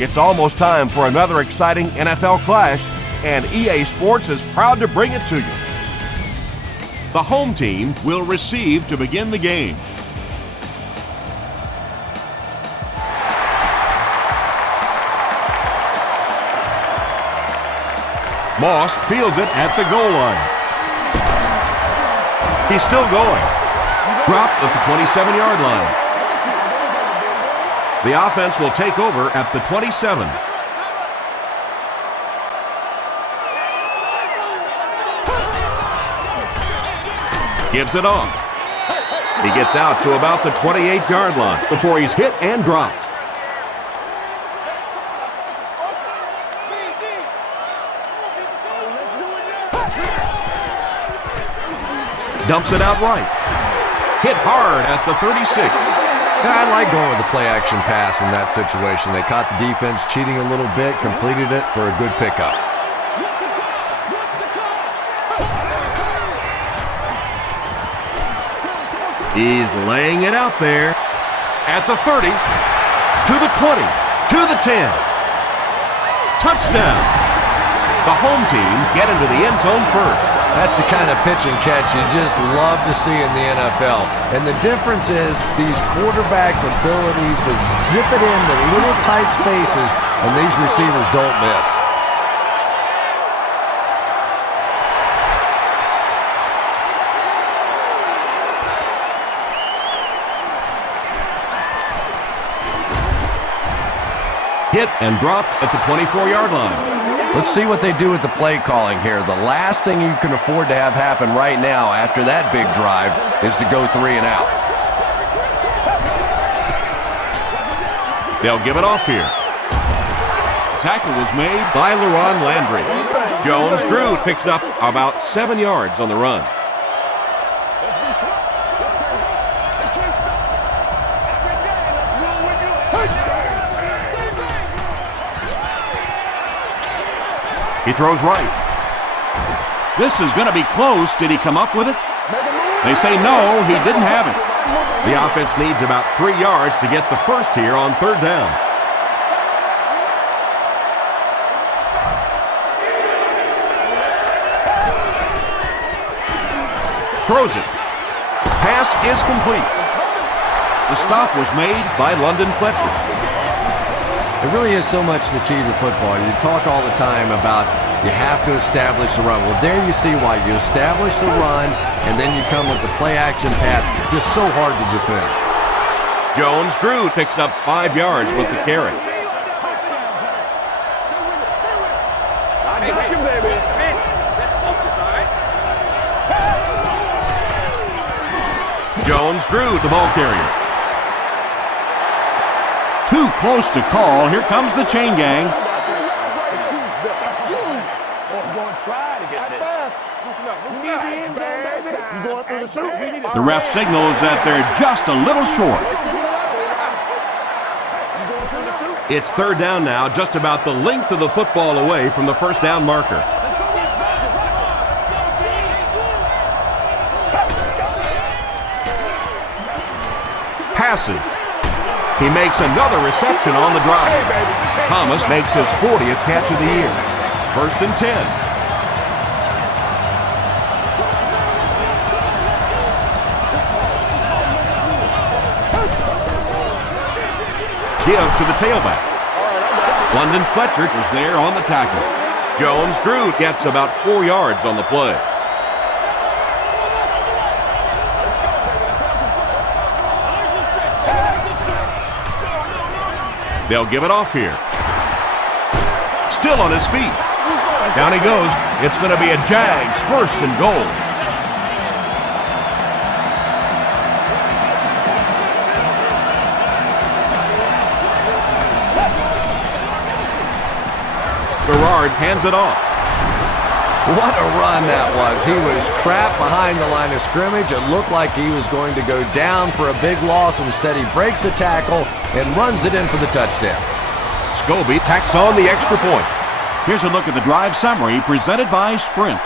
It's almost time for another exciting NFL clash, and EA Sports is proud to bring it to you. The home team will receive to begin the game. Moss fields it at the goal line. He's still going. Dropped at the 27-yard line. The offense will take over at the 27. Gives it off. He gets out to about the 28-yard line before he's hit and dropped. Dumps it out right. Hit hard at the 36. I like going with the play-action pass in that situation. They caught the defense cheating a little bit, completed it for a good pickup. He's laying it out there at the 30, to the 20, to the 10. Touchdown. The home team get into the end zone first. That's the kind of pitch and catch you just love to see in the NFL. And the difference is these quarterbacks' abilities to zip it into little tight spaces, and these receivers don't miss. Hit and dropped at the 24-yard line. Let's see what they do with the play calling here. The last thing you can afford to have happen right now after that big drive is to go 3 and out. They'll give it off here. Tackle was made by LaRon Landry. Jones-Drew picks up about 7 yards on the run. He throws right. This is going to be close. Did he come up with it? They say no, he didn't have it. The offense needs about 3 yards to get the first here on 3rd down. Throws it. Pass is complete. The stop was made by London Fletcher. It really is so much the key to football. You talk all the time about you have to establish the run. Well, there you see why. You establish the run, and then you come with the play-action pass. Just so hard to defend. Jones-Drew picks up 5 yards with the carry. I got you, baby. Hey, let's focus, all right? Jones-Drew, the ball carrier. Too close to call. Here comes the chain gang. The ref signals that they're just a little short. It's 3rd down now, just about the length of the football away from the 1st down marker. Passes. He makes another reception on the drive. Thomas makes his 40th catch of the year. 1st and 10. Give to the tailback. London Fletcher was there on the tackle. Jones-Drew gets about 4 yards on the play. They'll give it off here. Still on his feet. Down he goes. It's going to be a Jags 1st and goal. Garrard hands it off. What a run that was. He was trapped behind the line of scrimmage. It looked like he was going to go down for a big loss. Instead, he breaks the tackle and runs it in for the touchdown. Scobie tacks on the extra point. Here's a look at the drive summary presented by Sprint.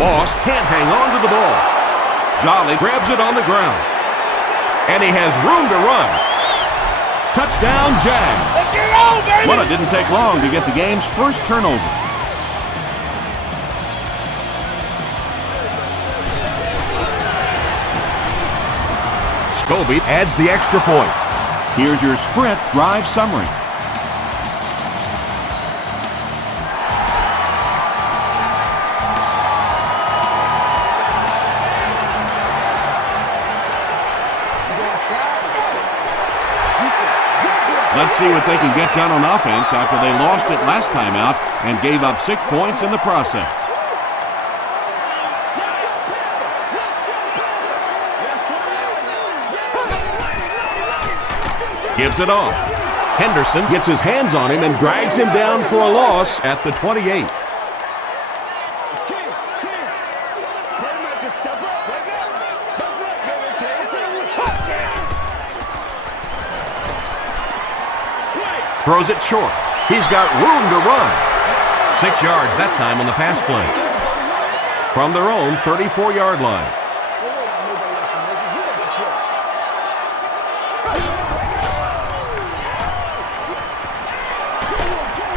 Moss can't hang on to the ball. Jolly grabs it on the ground. And he has room to run. Touchdown, Jag. Let's get it on, baby! Well, it didn't take long to get the game's first turnover. Scobie adds the extra point. Here's your sprint drive summary. Let's see what they can get done on offense after they lost it last time out and gave up 6 points in the process. Gives it off. Henderson gets his hands on him and drags him down for a loss at the 28. Throws it short. He's got room to run. 6 yards that time on the pass play. From their own 34-yard line.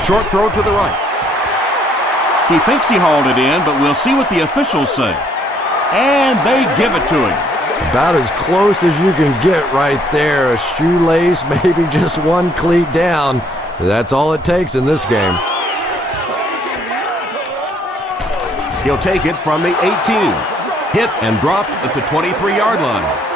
Short throw to the right. He thinks he hauled it in, but we'll see what the officials say. And they give it to him. About as close as you can get right there. A shoelace, maybe just one cleat down. That's all it takes in this game. He'll take it from the 18. Hit and dropped at the 23-yard line.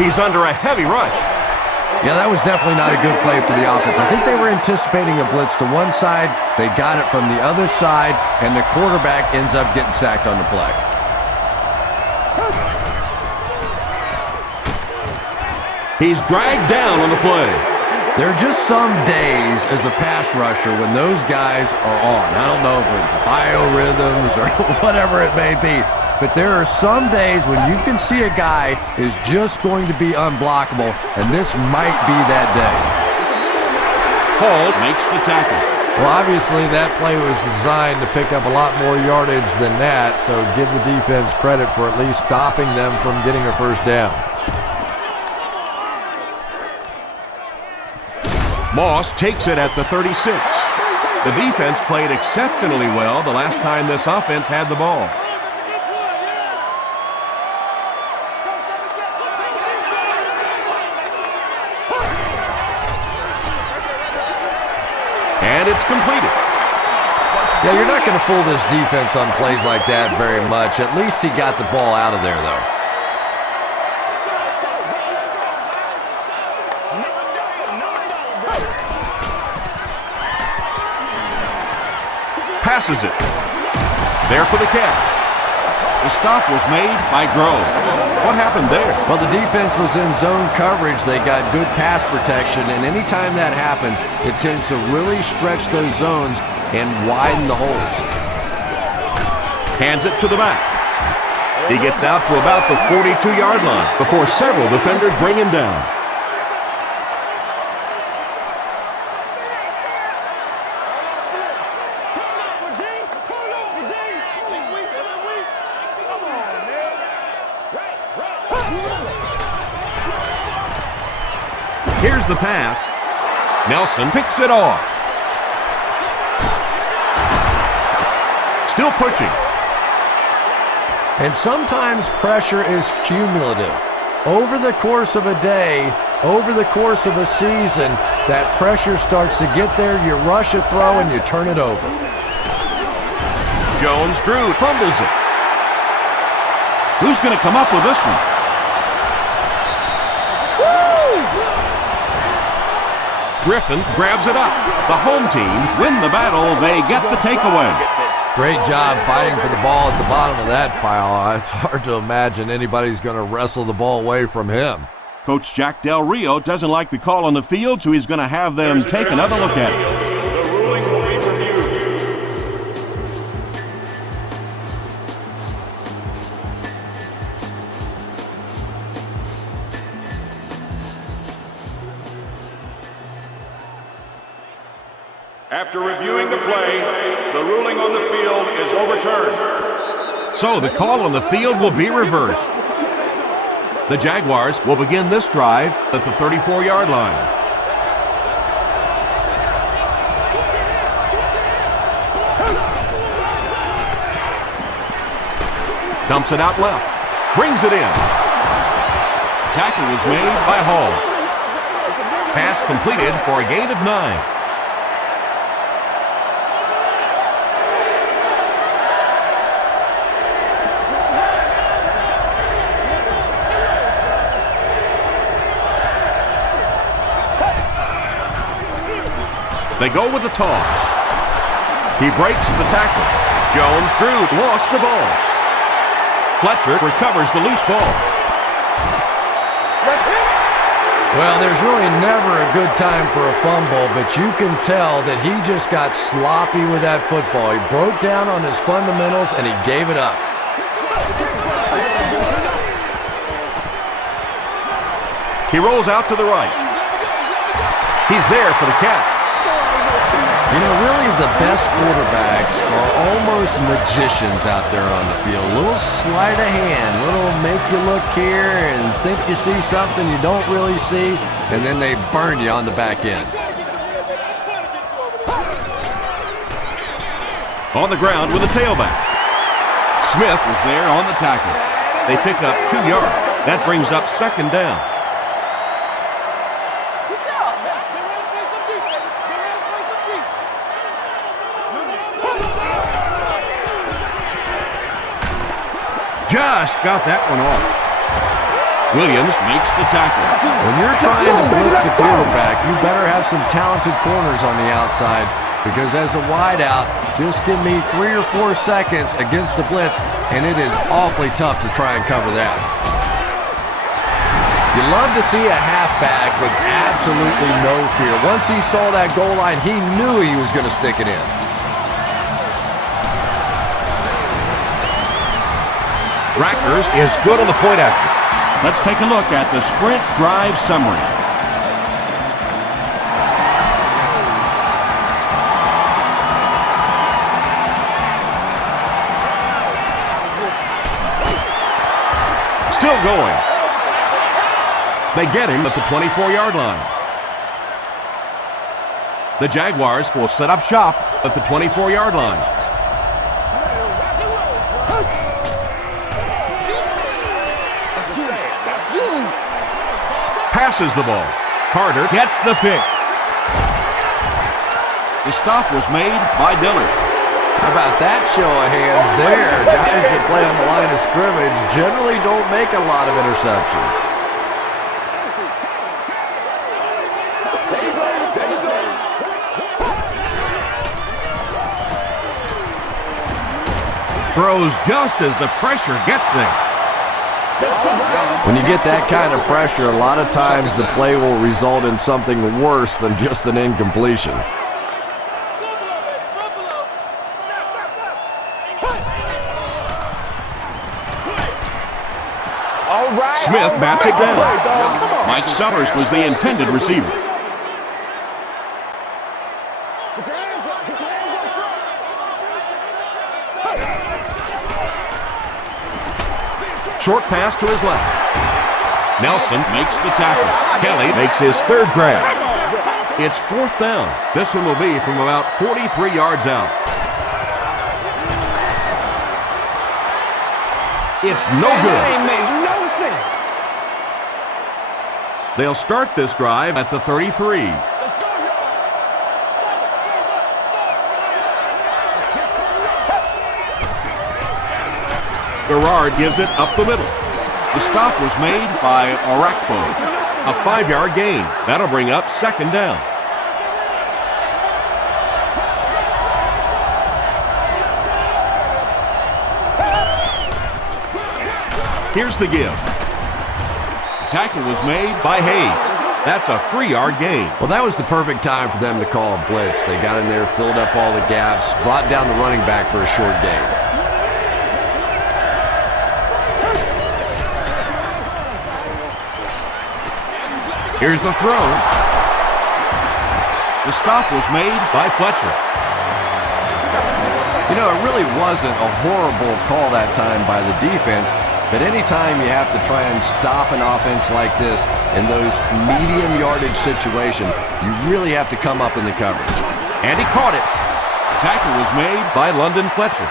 He's under a heavy rush. Yeah, that was definitely not a good play for the offense. I think they were anticipating a blitz to one side. They got it from the other side, and the quarterback ends up getting sacked on the play. He's dragged down on the play. There are just some days as a pass rusher when those guys are on. I don't know if it's biorhythms or whatever it may be. But there are some days when you can see a guy is just going to be unblockable, and this might be that day. Hall makes the tackle. Well, obviously that play was designed to pick up a lot more yardage than that, so give the defense credit for at least stopping them from getting a first down. Moss takes it at the 36. The defense played exceptionally well the last time this offense had the ball. And it's completed. Yeah, you're not going to fool this defense on plays like that very much. At least he got the ball out of there, though. Passes it. There for the catch. The stop was made by Grove. What happened there? Well, the defense was in zone coverage. They got good pass protection, and anytime that happens, it tends to really stretch those zones and widen the holes. Hands it to the back. He gets out to about the 42-yard line before several defenders bring him down. Here's the pass. Nelson picks it off. Still pushing. And sometimes pressure is cumulative. Over the course of a day, over the course of a season, that pressure starts to get there, you rush a throw and you turn it over. Jones-Drew fumbles it. Who's going to come up with this one? Griffin grabs it up. The home team win the battle. They get the takeaway. Great job fighting for the ball at the bottom of that pile. It's hard to imagine anybody's going to wrestle the ball away from him. Coach Jack Del Rio doesn't like the call on the field, so he's going to have them take another look at it. After reviewing the play, the ruling on the field is overturned. So the call on the field will be reversed. The Jaguars will begin this drive at the 34-yard line. Dumps it out left. Brings it in. Tackle was made by Hall. Pass completed for a gain of 9. They go with the toss. He breaks the tackle. Jones-Drew lost the ball. Fletcher recovers the loose ball. Well, there's really never a good time for a fumble, but you can tell that he just got sloppy with that football. He broke down on his fundamentals, and he gave it up. He rolls out to the right. He's there for the catch. You know, really the best quarterbacks are almost magicians out there on the field. A little sleight of hand, little make you look here and think you see something you don't really see, and then they burn you on the back end. On the ground with a tailback. Smith was there on the tackle. They pick up 2 yards. That brings up 2nd down. Just got that one off. Williams makes the tackle. When you're trying to blitz the quarterback, you better have some talented corners on the outside, because as a wideout, just give me 3 or 4 seconds against the blitz, and it is awfully tough to try and cover that. You love to see a halfback with absolutely no fear. Once he saw that goal line, he knew he was going to stick it in. Rackers is good on the point after. Let's take a look at the sprint drive summary. Still going. They get him at the 24-yard line. The Jaguars will set up shop at the 24-yard line. Passes the ball. Carter gets the pick. The stop was made by Dillard. How about that show of hands there? Guys that play on the line of scrimmage generally don't make a lot of interceptions. Throws just as the pressure gets there. When you get that kind of pressure, a lot of times the play will result in something worse than just an incompletion. Smith bats it down. Mike Sellers was the intended receiver. Short pass to his left. Nelson makes the tackle. Kelly makes his 3rd grab. It's 4th down. This one will be from about 43 yards out. It's no good. That makes no sense. They'll start this drive at the 33. Gerard gives it up the middle. The stop was made by Orakpo. A 5-yard gain. That'll bring up 2nd down. Here's the give. The tackle was made by Hayes. That's a 3-yard gain. Well, that was the perfect time for them to call a blitz. They got in there, filled up all the gaps, brought down the running back for a short gain. Here's the throw. The stop was made by Fletcher. You know, it really wasn't a horrible call that time by the defense, but anytime you have to try and stop an offense like this in those medium yardage situations, you really have to come up in the coverage. And he caught it. Tackle was made by London Fletcher.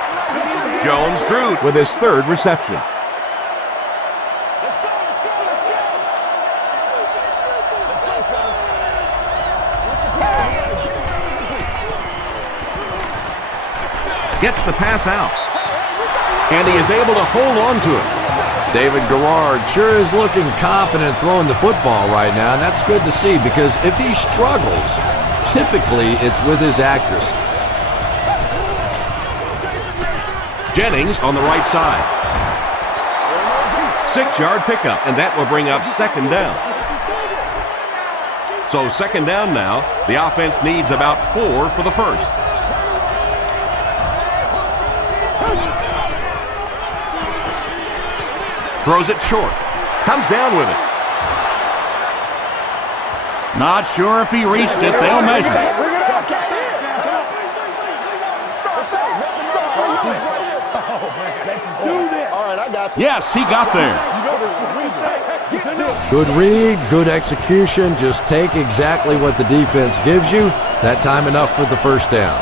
Jones drew with his third reception. Gets the pass out. And he is able to hold on to it. David Garrard sure is looking confident throwing the football right now, and that's good to see because if he struggles, typically it's with his accuracy. Jennings on the right side. 6-yard pickup, and that will bring up second down. So second down now. The offense needs about 4 for the first. Throws it short. Comes down with it. Not sure if he reached it. They'll measure it. Yes, he got there. Good read, good execution. Just take exactly what the defense gives you. That time enough for the first down.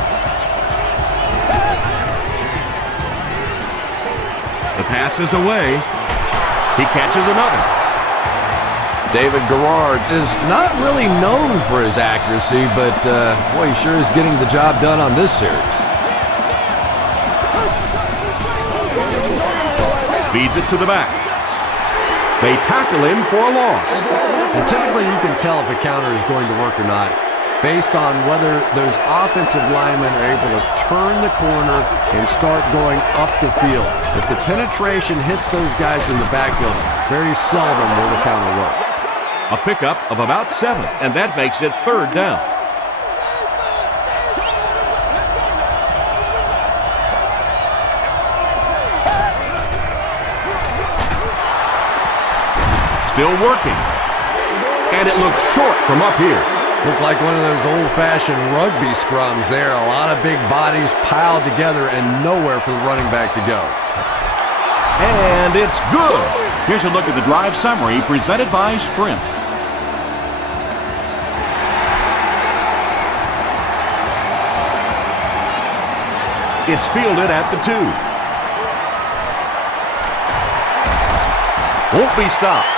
The pass is away. He catches another. David Garrard is not really known for his accuracy, but boy, he sure is getting the job done on this series. Feeds it to the back. They tackle him for a loss. And typically you can tell if a counter is going to work or not based on whether those offensive linemen are able to turn the corner and start going up the field. If the penetration hits those guys in the backfield, very seldom will the counter work. A pickup of about 7, and that makes it third down. Still working. And it looks short from up here. Looked like one of those old-fashioned rugby scrums there. A lot of big bodies piled together and nowhere for the running back to go. And it's good. Here's a look at the drive summary presented by Sprint. It's fielded at the 2. Won't be stopped.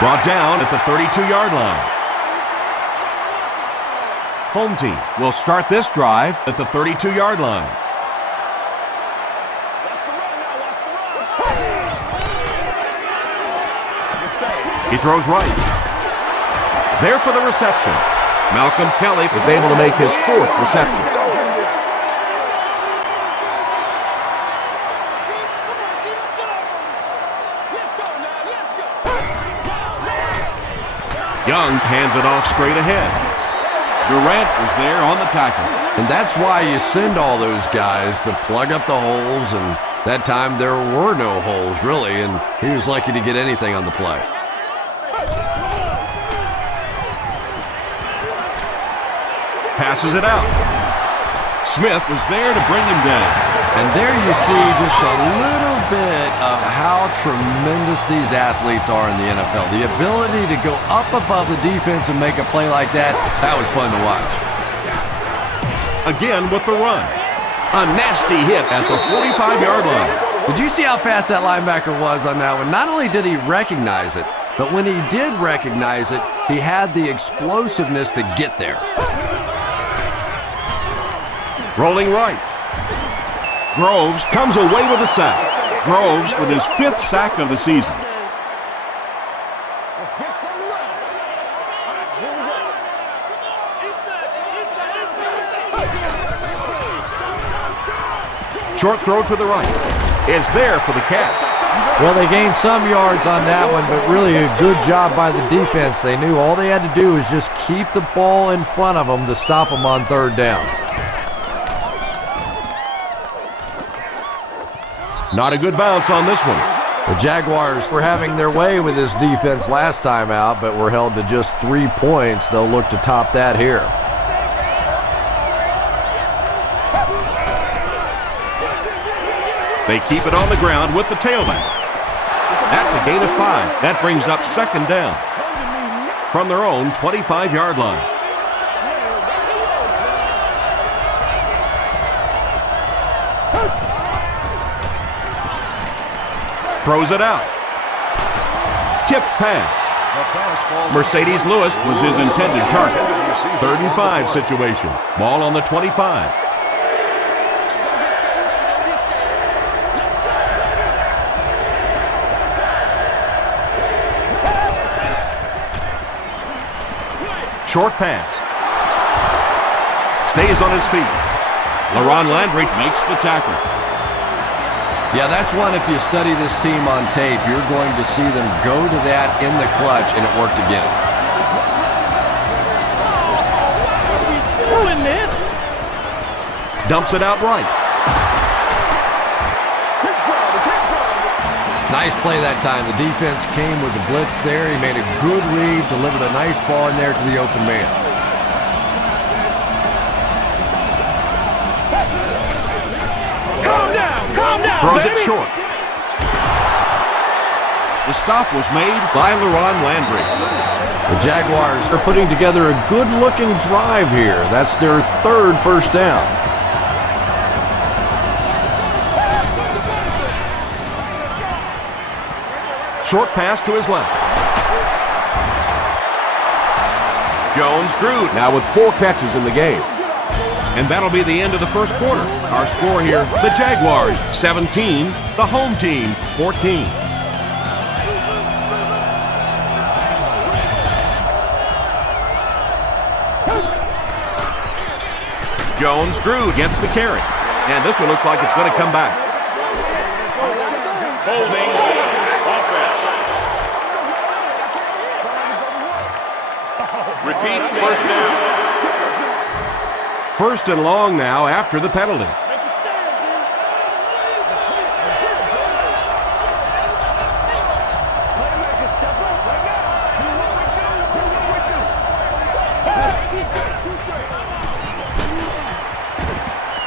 Brought down at the 32-yard line. Home team will start this drive at the 32-yard line. He throws right. There for the reception. Malcolm Kelly was able to make his 4th reception. Young hands it off straight ahead. Durant was there on the tackle. And that's why you send all those guys to plug up the holes, and that time there were no holes, really, and he was lucky to get anything on the play. Passes it out. Smith was there to bring him down. And there you see just a little bit of how tremendous these athletes are in the NFL. The ability to go up above the defense and make a play like that, that was fun to watch. Again with the run. A nasty hit at the 45-yard line. Did you see how fast that linebacker was on that one? Not only did he recognize it, but when he did recognize it, he had the explosiveness to get there. Rolling right. Groves comes away with a sack. Groves with his 5th sack of the season. Short throw to the right. Is there for the catch. Well, they gained some yards on that one, but really a good job by the defense. They knew all they had to do was just keep the ball in front of them to stop them on third down. Not a good bounce on this one. The Jaguars were having their way with this defense last time out, but were held to just 3 points. They'll look to top that here. They keep it on the ground with the tailback. That's a gain of 5. That brings up second down from their own 25-yard line. Throws it out. Tipped pass. Mercedes Lewis was his intended target. 3rd and 5 situation. Ball on the 25. Short pass. Stays on his feet. LaRon Landry makes the tackle. Yeah, that's one, if you study this team on tape, you're going to see them go to that in the clutch, and it worked again. Doing this? Dumps it out right. Nice play that time. The defense came with the blitz there. He made a good read, delivered a nice ball in there to the open man. Calm down, Throws baby. it short. The stop was made by LaRon Landry. The Jaguars are putting together a good-looking drive here. That's their 3rd first down. Short pass to his left. Jones-Drew now with 4 catches in the game. And that'll be the end of the first quarter. Our score here, the Jaguars 17, the home team 14. Jones-Drew gets the carry. And this one looks like it's going to come back. Holding offense. Repeat first down. 1st and long now after the penalty.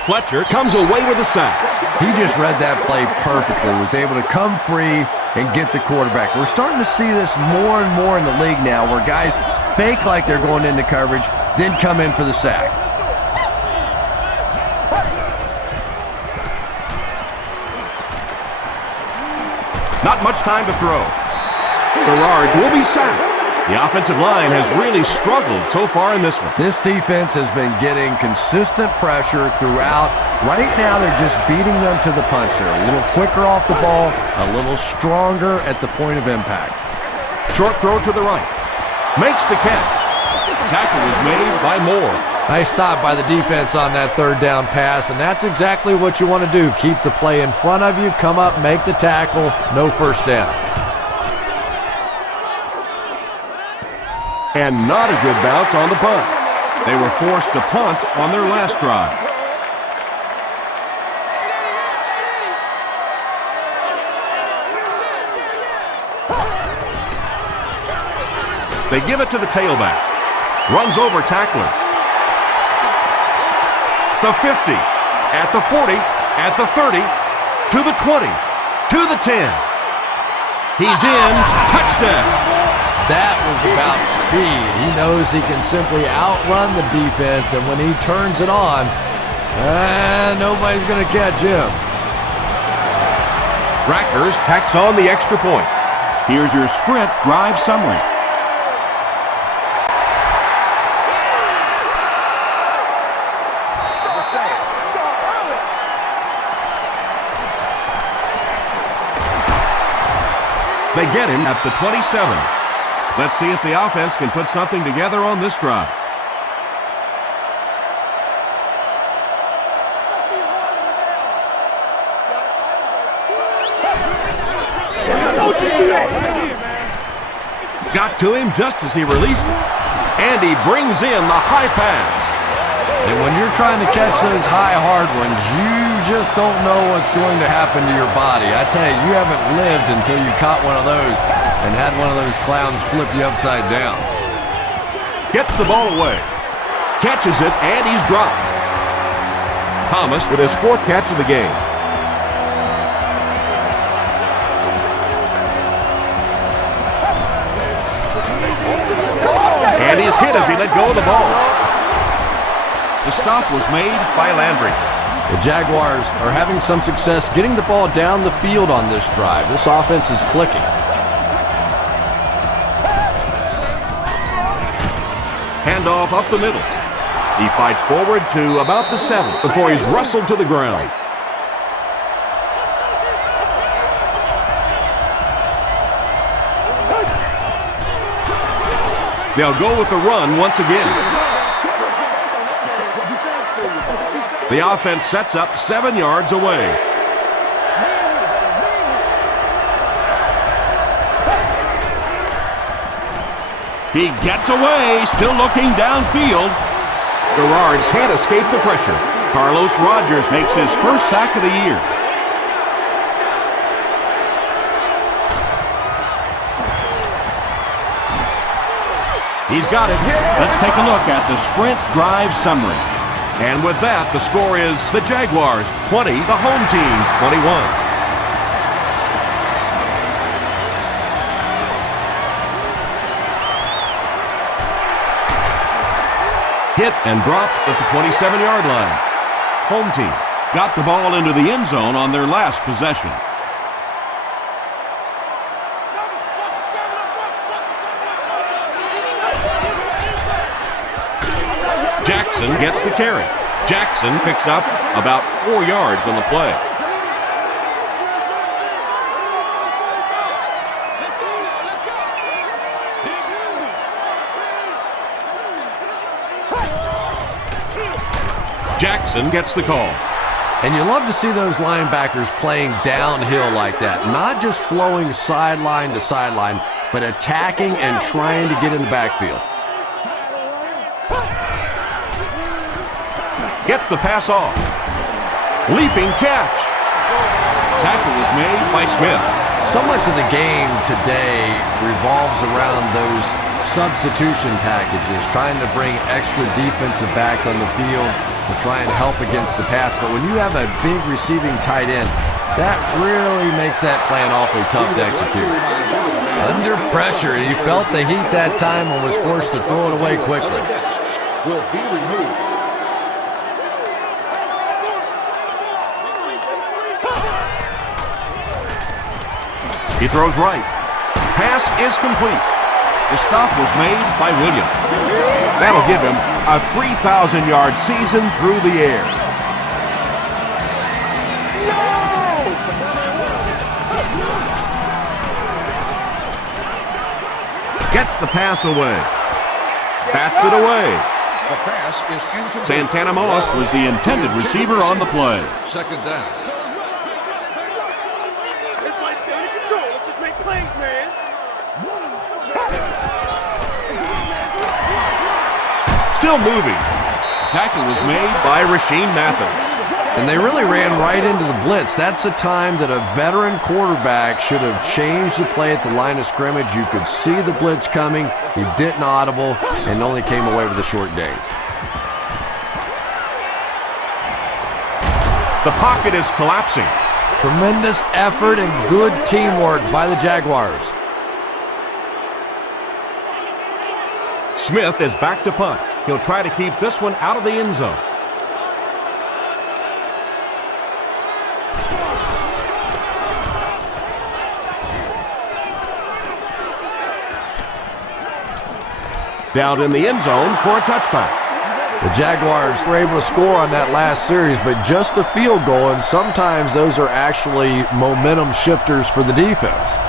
Fletcher comes away with a sack. He just read that play perfectly, was able to come free and get the quarterback. We're starting to see this more and more in the league now, where guys fake like they're going into coverage, then come in for the sack. Not much time to throw. Garrard will be sacked. The offensive line has really struggled so far in this one. This defense has been getting consistent pressure throughout. Right now, they're just beating them to the punch. They're a little quicker off the ball, a little stronger at the point of impact. Short throw to the right. Makes the catch. Tackle was made by Moore. Nice stop by the defense on that 3rd down pass, and that's exactly what you want to do. Keep the play in front of you, come up, make the tackle, no first down. And not a good bounce on the punt. They were forced to punt on their last drive. They give it to the tailback. Runs over tackler. The 50, at the 40, at the 30, to the 20, to the 10. He's in. Touchdown. That was about speed. He knows he can simply outrun the defense, and when he turns it on, nobody's going to catch him. Rackers tacks on the extra point. Here's your sprint drive summary. They get him at the 27. Let's see if the offense can put something together on this drive. Got to him just as he released it. And he brings in the high pass. And when you're trying to catch those high, hard ones, you just don't know what's going to happen to your body. I tell you, you haven't lived until you caught one of those and had one of those clowns flip you upside down. Gets the ball away. Catches it, and he's dropped. Thomas with his 4th catch of the game. hit as he let go of the ball. The stop was made by Landry. The Jaguars are having some success getting the ball down the field on this drive. This offense is clicking. Handoff up the middle. He fights forward to about the 7 before he's wrestled to the ground. They'll go with the run once again. The offense sets up 7 yards away. He gets away, still looking downfield. Garrard can't escape the pressure. Carlos Rogers makes his first sack of the year. He's got it. Let's take a look at the sprint drive summary. And with that, the score is the Jaguars 20, the home team 21. Hit and dropped at the 27-yard line. Home team got the ball into the end zone on their last possession. Jackson gets the carry. Jackson picks up about 4 yards on the play. Jackson gets the call. And you love to see those linebackers playing downhill like that, not just flowing sideline to sideline, but attacking and trying to get in the backfield. Gets the pass off. Leaping catch. Tackle was made by Smith. So much of the game today revolves around those substitution packages, trying to bring extra defensive backs on the field to try and help against the pass. But when you have a big receiving tight end, that really makes that plan awfully tough to execute. Under pressure, he felt the heat that time and was forced to throw it away quickly. Will be removed. He throws right. Pass is complete. The stop was made by Williams. That'll give him a 3,000-yard season through the air. Gets the pass away. Bats it away. The pass is incomplete. Santana Moss was the intended receiver on the play. Second down. Everybody stay in control. Let's just make plays, man. Still moving. Tackle was made by Rasheem Mathis. And they really ran right into the blitz. That's a time that a veteran quarterback should have changed the play at the line of scrimmage. You could see the blitz coming. He didn't audible and only came away with a short gain. The pocket is collapsing. Tremendous effort and good teamwork by the Jaguars. Smith is back to punt. He'll try to keep this one out of the end zone. Down in the end zone for a touchback. The Jaguars were able to score on that last series, but just a field goal, and sometimes those are actually momentum shifters for the defense.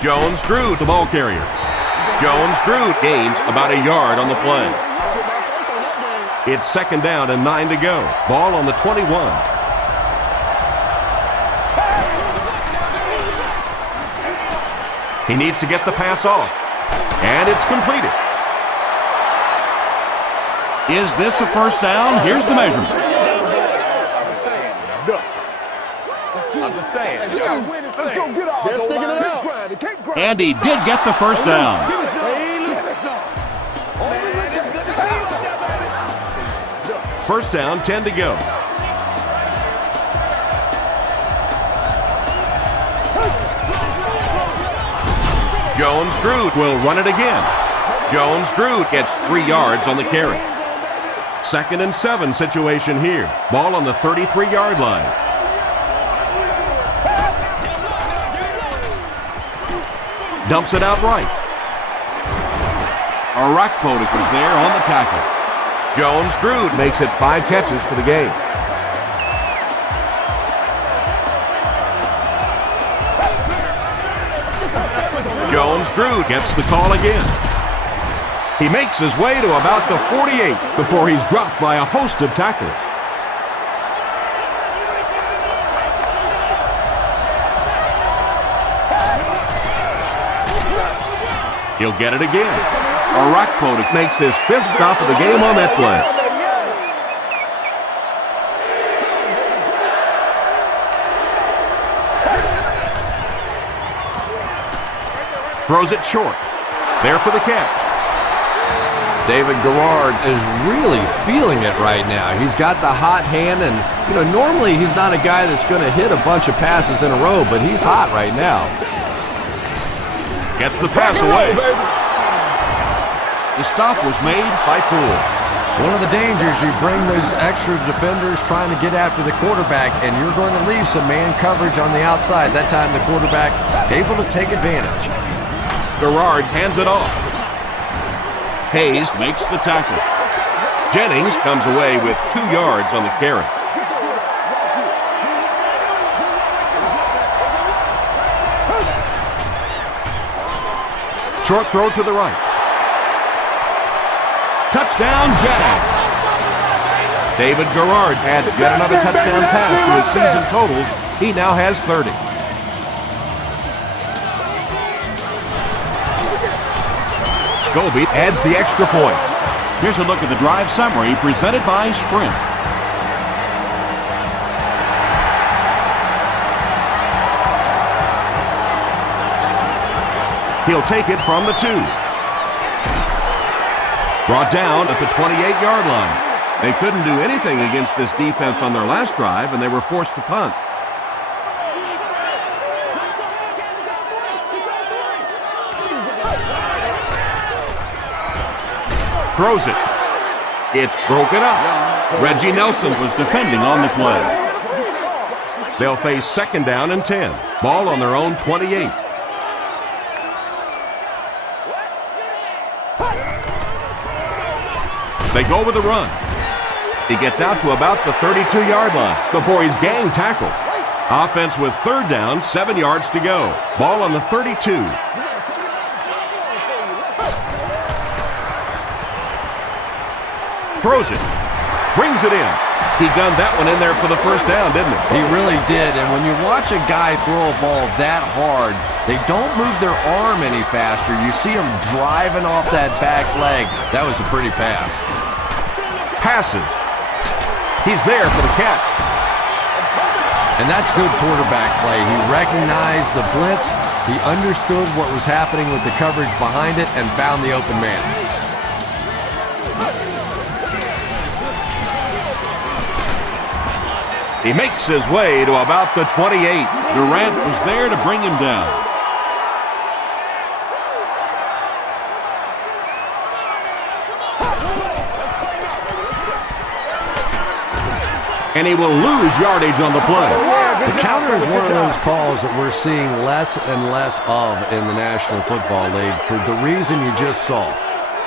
Jones-Drew, the ball carrier. Jones-Drew gains about a yard on the play. It's second down and 9 to go. Ball on the 21. He needs to get the pass off. And it's completed. Is this a first down? Here's the measurement. I'm just saying. Let's go get off. They're sticking it out. And he did get the first down. First down, 10 to go. Jones-Drew will run it again. Jones-Drew gets 3 yards on the carry. 2nd and 7 situation here. Ball on the 33-yard line. Dumps it out right. Arakpodik was there on the tackle. Jones-Drew makes it 5 catches for the game. Jones-Drew gets the call again. He makes his way to about the 48 before he's dropped by a host of tacklers. He'll get it again. Arakpodik makes his 5th stop of the game on that play. Throws it short. There for the catch. David Garrard is really feeling it right now. He's got the hot hand, and normally he's not a guy that's going to hit a bunch of passes in a row, but he's hot right now. Gets the pass away. The stop was made by Poole. It's one of the dangers. You bring those extra defenders trying to get after the quarterback, and you're going to leave some man coverage on the outside. That time the quarterback able to take advantage. Garrard hands it off. Hayes makes the tackle. Jennings comes away with 2 yards on the carry. Short throw to the right. Touchdown, Jags. David Garrard adds yet another touchdown pass to his season totals. He now has 30. Scobie adds the extra point. Here's a look at the drive summary presented by Sprint. He'll take it from the 2. Brought down at the 28-yard line. They couldn't do anything against this defense on their last drive, and they were forced to punt. Throws it. It's broken up. Reggie Nelson was defending on the play. They'll face 2nd down and 10. Ball on their own 28. They go with the run. He gets out to about the 32-yard line before he's gang tackled. Offense with 3rd down, 7 yards to go. Ball on the 32. Throws it. Brings it in. He gunned that one in there for the 1st down, didn't he? He really did. And when you watch a guy throw a ball that hard, they don't move their arm any faster. You see him driving off that back leg. That was a pretty pass. Passes. He's there for the catch. And that's good quarterback play. He recognized the blitz. He understood what was happening with the coverage behind it and found the open man. He makes his way to about the 28. Durant was there to bring him down. And he will lose yardage on the play. The counter is one of those calls that we're seeing less and less of in the National Football League for the reason you just saw.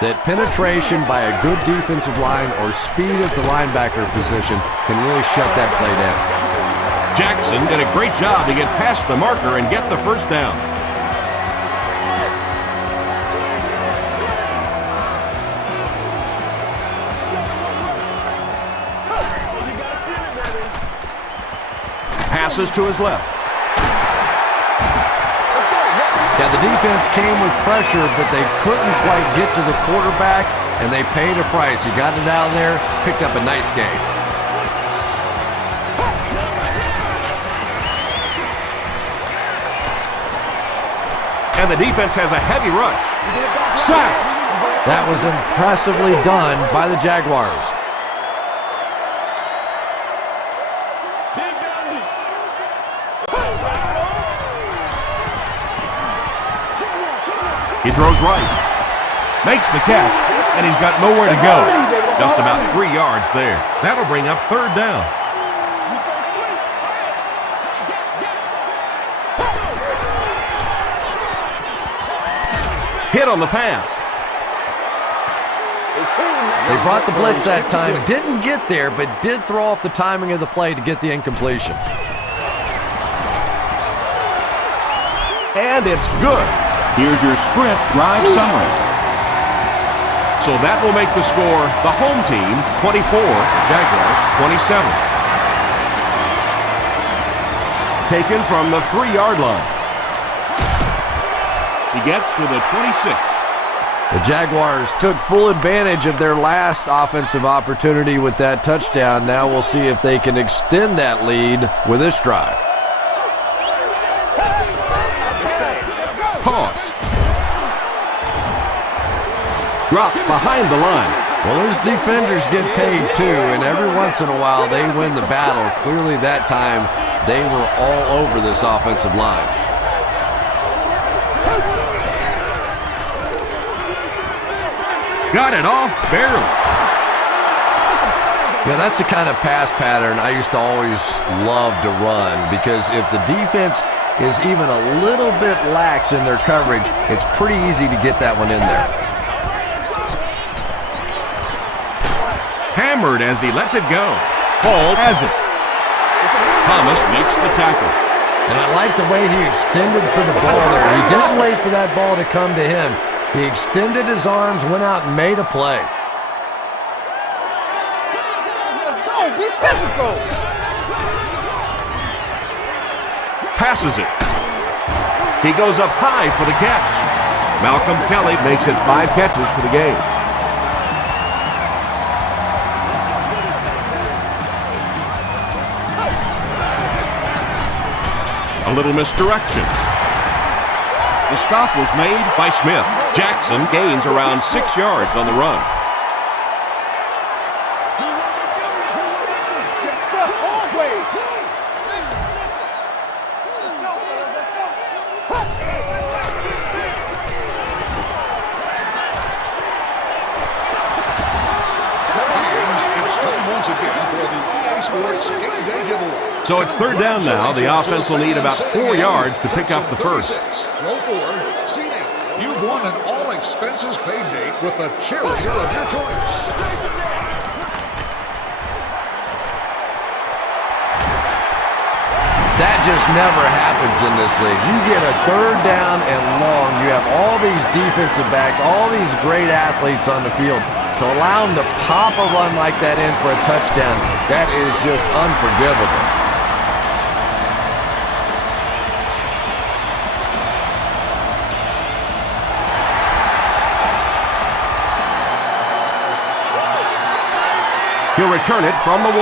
That penetration by a good defensive line or speed at the linebacker position can really shut that play down. Jackson did a great job to get past the marker and get the 1st down. Passes to his left. Yeah, the defense came with pressure, but they couldn't quite get to the quarterback, and they paid a price. He got it out of there, picked up a nice game. And the defense has a heavy rush. Sacked. That was impressively done by the Jaguars. He throws right. Makes the catch, and he's got nowhere to go. Just about 3 yards there. That'll bring up third down. Hit on the pass. They brought the blitz that time, didn't get there, but did throw off the timing of the play to get the incompletion. And it's good. Here's your sprint drive summary. So that will make the score the home team 24, Jaguars 27. Taken from the 3-yard line. He gets to the 26. The Jaguars took full advantage of their last offensive opportunity with that touchdown. Now we'll see if they can extend that lead with this drive. Toss. Drop behind the line. Well, those defenders get paid too, and every once in a while they win the battle. Clearly that time they were all over this offensive line. Got it off barely. Yeah, that's the kind of pass pattern I used to always love to run, because if the defense is even a little bit lax in their coverage, it's pretty easy to get that one in there. Hammered as he lets it go. Hall has it. Thomas makes the tackle. And I like the way he extended for the ball there. He didn't wait for that ball to come to him. He extended his arms, went out and made a play. Let's go, be physical. Passes it. He goes up high for the catch. Malcolm Kelly makes it 5 catches for the game. A little misdirection. The stop was made by Smith. Jackson gains around 6 yards on the run. So it's third down now. The offense will need about 4 yards to pick up the first. Row 4, seating. You've won an all-expenses-paid date with the cheerleader of your choice. That just never happens in this league. You get a third down and long. You have all these defensive backs, all these great athletes on the field. To allow them to pop a run like that in for a touchdown, that is just unforgivable. He'll return it from the 1.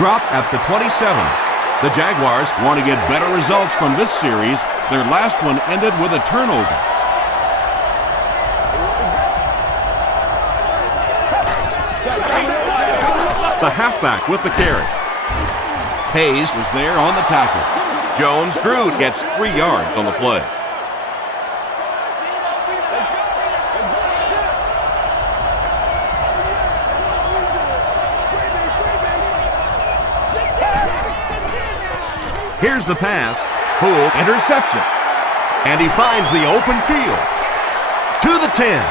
Drop at the 27. The Jaguars want to get better results from this series. Their last one ended with a turnover. The halfback with the carry. Hayes was there on the tackle. Jones-Drew gets 3 yards on the play. Here's the pass. Poole intercepts it. And he finds the open field. To the 10.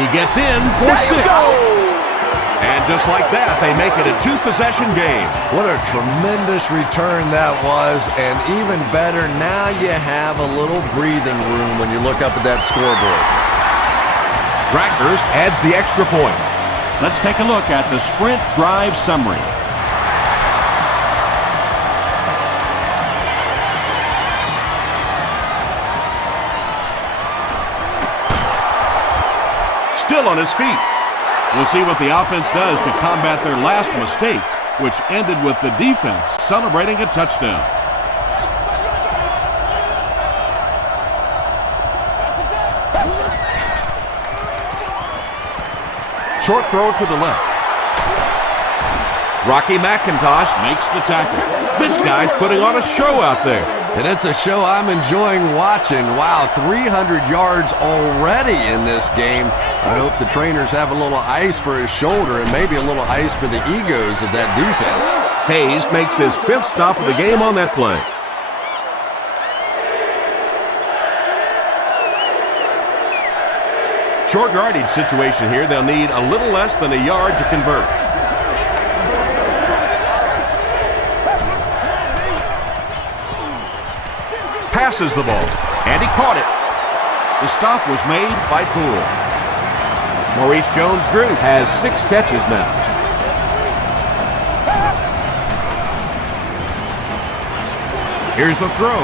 He gets in for 6. And just like that, they make it a 2-possession game. What a tremendous return that was. And even better, now you have a little breathing room when you look up at that scoreboard. Rackers adds the extra point. Let's take a look at the sprint drive summary. Still on his feet. We'll see what the offense does to combat their last mistake, which ended with the defense celebrating a touchdown. Short throw to the left. Rocky McIntosh makes the tackle. This guy's putting on a show out there. And it's a show I'm enjoying watching. Wow, 300 yards already in this game. I hope the trainers have a little ice for his shoulder and maybe a little ice for the egos of that defense. Hayes makes his 5th stop of the game on that play. Short yardage situation here. They'll need a little less than a yard to convert. Passes the ball, and he caught it. The stop was made by Poole. Maurice Jones-Drew has 6 catches now. Here's the throw.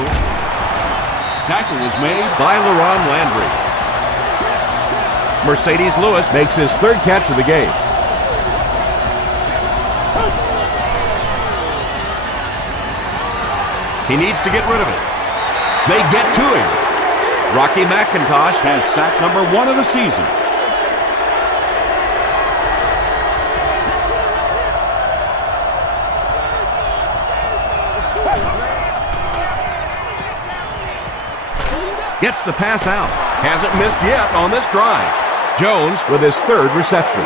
Tackle was made by LaRon Landry. Mercedes Lewis makes his 3rd catch of the game. He needs to get rid of it. They get to him. Rocky McIntosh has sack number 1 of the season. Gets the pass out. Hasn't missed yet on this drive. Jones with his 3rd reception.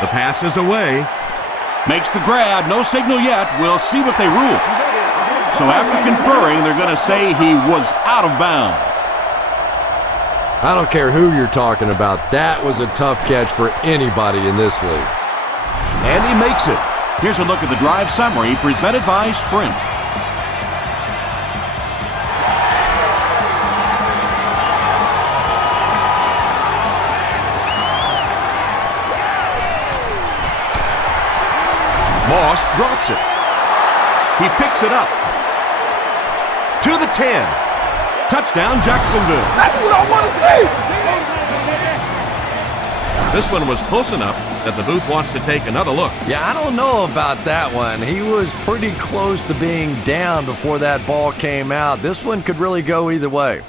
The pass is away. Makes the grab. No signal yet. We'll see what they rule. So after conferring, they're going to say he was out of bounds. I don't care who you're talking about. That was a tough catch for anybody in this league. And he makes it. Here's a look at the drive summary presented by Sprint. Moss drops it. He picks it up. To the 10. Touchdown, Jacksonville. That's what I want to see. This one was close enough that the booth wants to take another look. Yeah, I don't know about that one. He was pretty close to being down before that ball came out. This one could really go either way.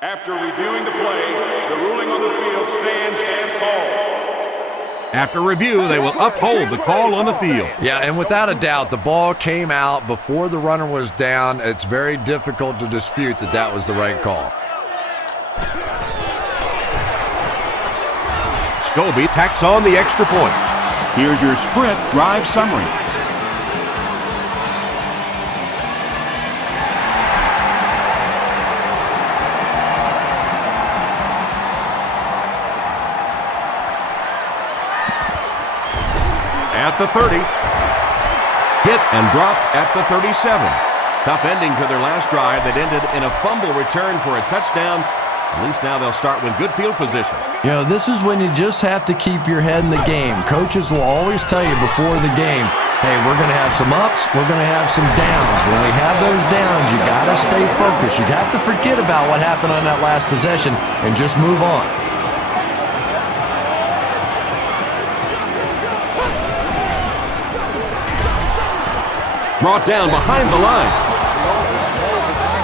After reviewing the play, the ruling on the field stands as called. After review, they will uphold the call on the field. Yeah, and without a doubt, the ball came out before the runner was down. It's very difficult to dispute that that was the right call. Scobie tacks on the extra point. Here's your Sprint drive summary. At the 30. Hit and dropped at the 37. Tough ending to their last drive that ended in a fumble return for a touchdown. At least now they'll start with good field position. You know, this is when you just have to keep your head in the game. Coaches will always tell you before the game, hey, we're going to have some ups, we're going to have some downs. When we have those downs, you got to stay focused. You have to forget about what happened on that last possession and just move on. Brought down behind the line.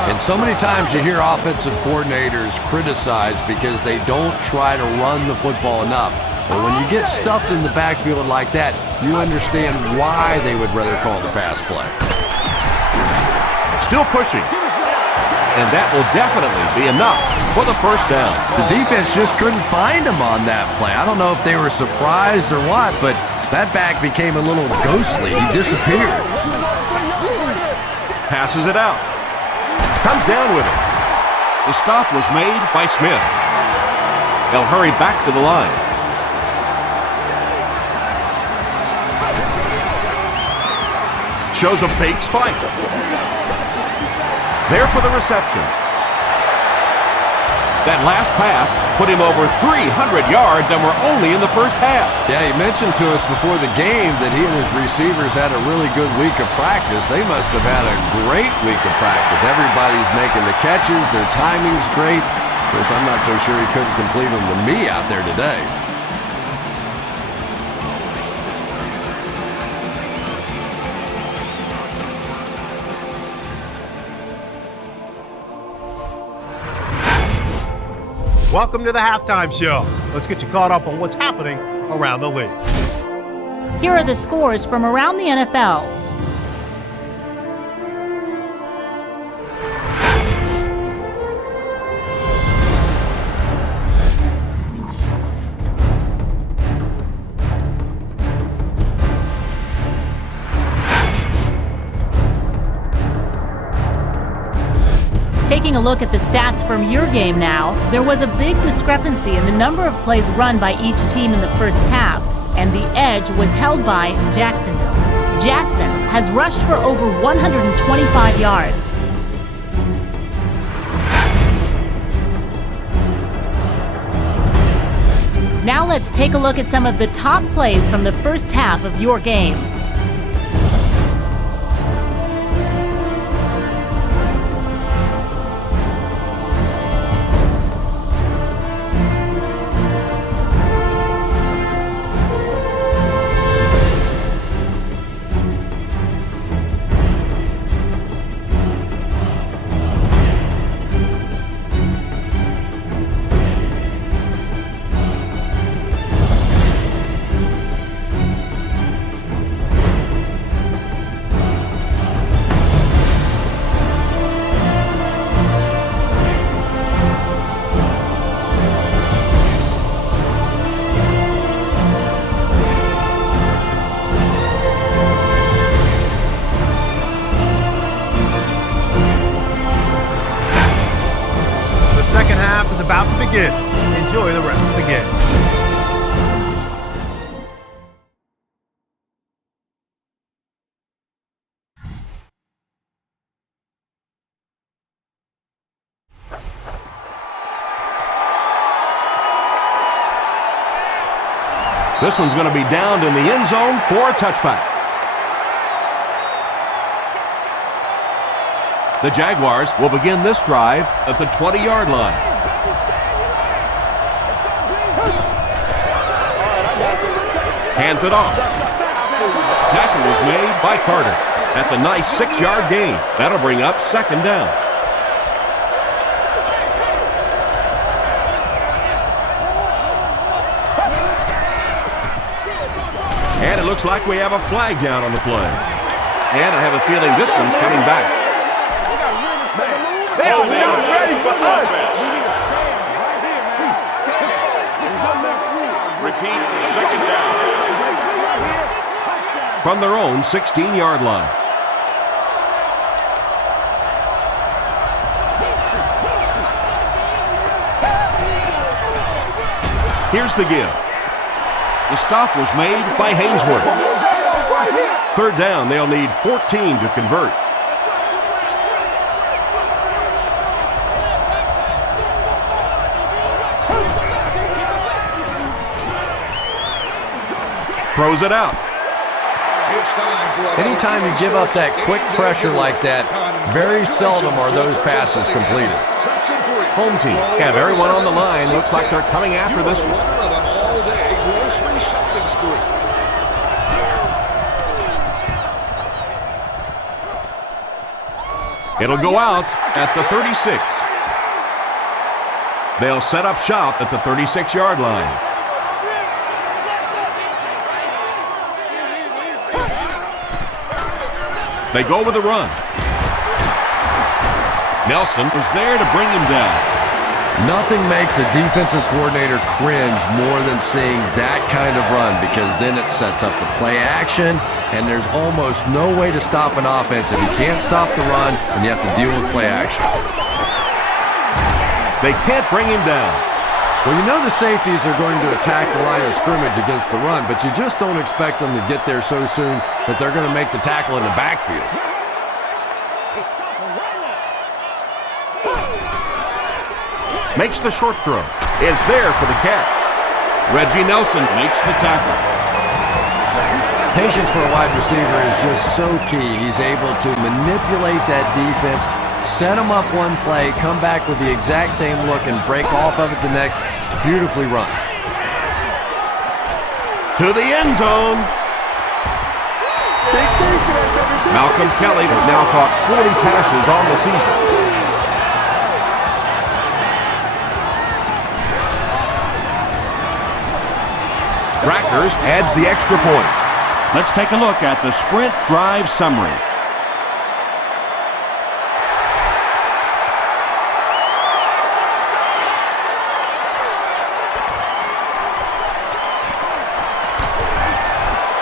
And so many times you hear offensive coordinators criticized because they don't try to run the football enough. But when you get stuffed in the backfield like that, you understand why they would rather call the pass play. Still pushing. And that will definitely be enough for the first down. The defense just couldn't find him on that play. I don't know if they were surprised or what, but that back became a little ghostly. He disappeared. Passes it out. Comes down with it. The stop was made by Smith. They'll hurry back to the line. Shows a fake spike. There for the reception. That last pass put him over 300 yards, and we're only in the first half. Yeah, he mentioned to us before the game that he and his receivers had a really good week of practice. They must have had a great week of practice. Everybody's making the catches. Their timing's great. Of course, I'm not so sure he couldn't complete them to me out there today. Welcome to the halftime show. Let's get you caught up on what's happening around the league. Here are the scores from around the NFL. Taking a look at the stats from your game now, there was a big discrepancy in the number of plays run by each team in the first half, and the edge was held by Jacksonville. Jackson has rushed for over 125 yards. Now let's take a look at some of the top plays from the first half of your game. Second half is about to begin. Enjoy the rest of the game. This one's going to be downed in the end zone for a touchback. The Jaguars will begin this drive at the 20-yard line. Hands it off. Tackle was made by Carter. That's a nice 6-yard gain. That'll bring up second down. And it looks like we have a flag down on the play. And I have a feeling this one's coming back. They are not ready for us. Repeat, second down. From their own 16-yard line. Here's the give. The stop was made by Hainsworth. Third down, they'll need 14 to convert. Throws it out. Anytime you give up that quick pressure like that, very seldom are those passes completed. Home team have everyone on the line. Looks like they're coming after this one. It'll go out at the 36. They'll set up shop at the 36-yard line. They go with a run. Nelson was there to bring him down. Nothing makes a defensive coordinator cringe more than seeing that kind of run, because then it sets up the play action, and there's almost no way to stop an offense if you can't stop the run and you have to deal with play action. They can't bring him down. Well, you know the safeties are going to attack the line of scrimmage against the run, but you just don't expect them to get there so soon that they're going to make the tackle in the backfield. Makes the short throw. Is there for the catch. Reggie Nelson makes the tackle. Patience for a wide receiver is just so key. He's able to manipulate that defense, set them up one play, come back with the exact same look, and break off of it the next. Beautifully run. To the end zone. Malcolm Kelly has now caught 40 passes on the season. Rackers adds the extra point. Let's take a look at the sprint drive summary.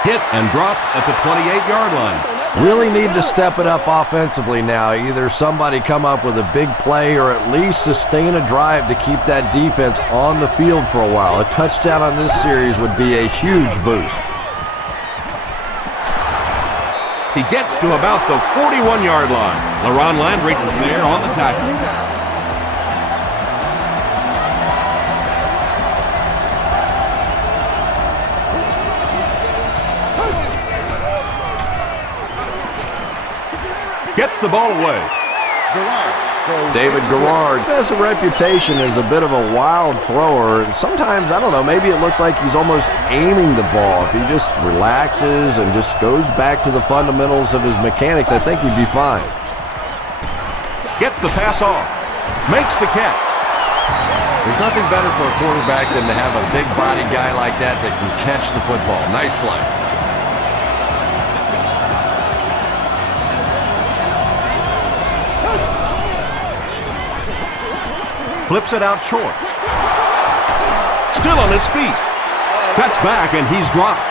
Hit and drop at the 28-yard line. Really need to step it up offensively now. Either somebody come up with a big play or at least sustain a drive to keep that defense on the field for a while. A touchdown on this series would be a huge boost. He gets to about the 41-yard line. LaRon Landry is there on the tackle. Gets the ball away. David Garrard has a reputation as a bit of a wild thrower. Sometimes, I don't know, maybe it looks like he's almost aiming the ball. If he just relaxes and just goes back to the fundamentals of his mechanics, I think he'd be fine. Gets the pass off. Makes the catch. There's nothing better for a quarterback than to have a big body guy like that that can catch the football. Nice play. Flips it out short. Still on his feet. Cuts back and he's dropped.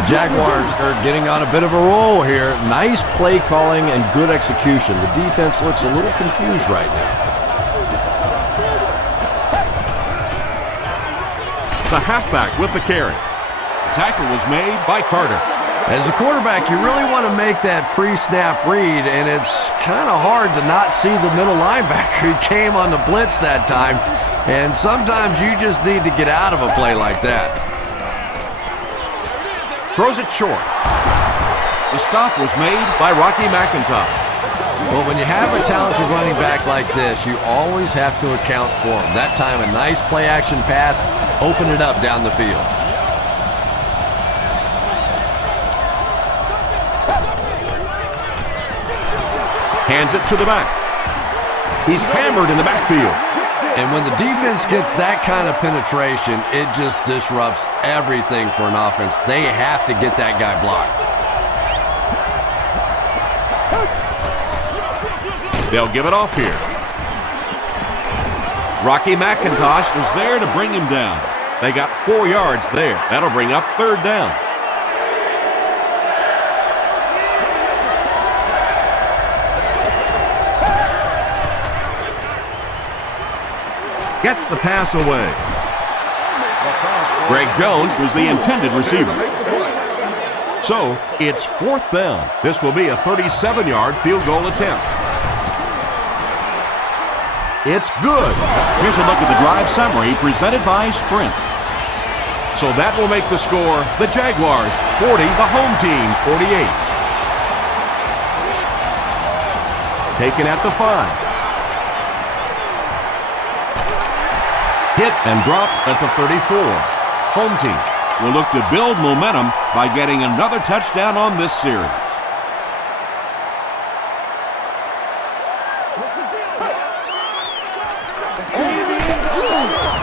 The Jaguars are getting on a bit of a roll here. Nice play calling and good execution. The defense looks a little confused right now. The halfback with the carry. Tackle was made by Carter. As a quarterback, you really want to make that pre-snap read, and it's kind of hard to not see the middle linebacker. He came on the blitz that time, and sometimes you just need to get out of a play like that. Throws it short. The stop was made by Rocky McIntosh. Well, when you have a talented running back like this, you always have to account for him. That time, a nice play-action pass opened it up down the field. Hands it to the back. He's hammered in the backfield. And when the defense gets that kind of penetration, it just disrupts everything for an offense. They have to get that guy blocked. They'll give it off here. Rocky McIntosh was there to bring him down. They got 4 yards there. That'll bring up 3rd down. Gets the pass away. Greg Jones was the intended receiver. So, it's 4th down. This will be a 37-yard field goal attempt. It's good. Here's a look at the drive summary presented by Sprint. So that will make the score the Jaguars 40, the home team 48. Taken at the 5. Hit and drop at the 34. Home team will look to build momentum by getting another touchdown on this series.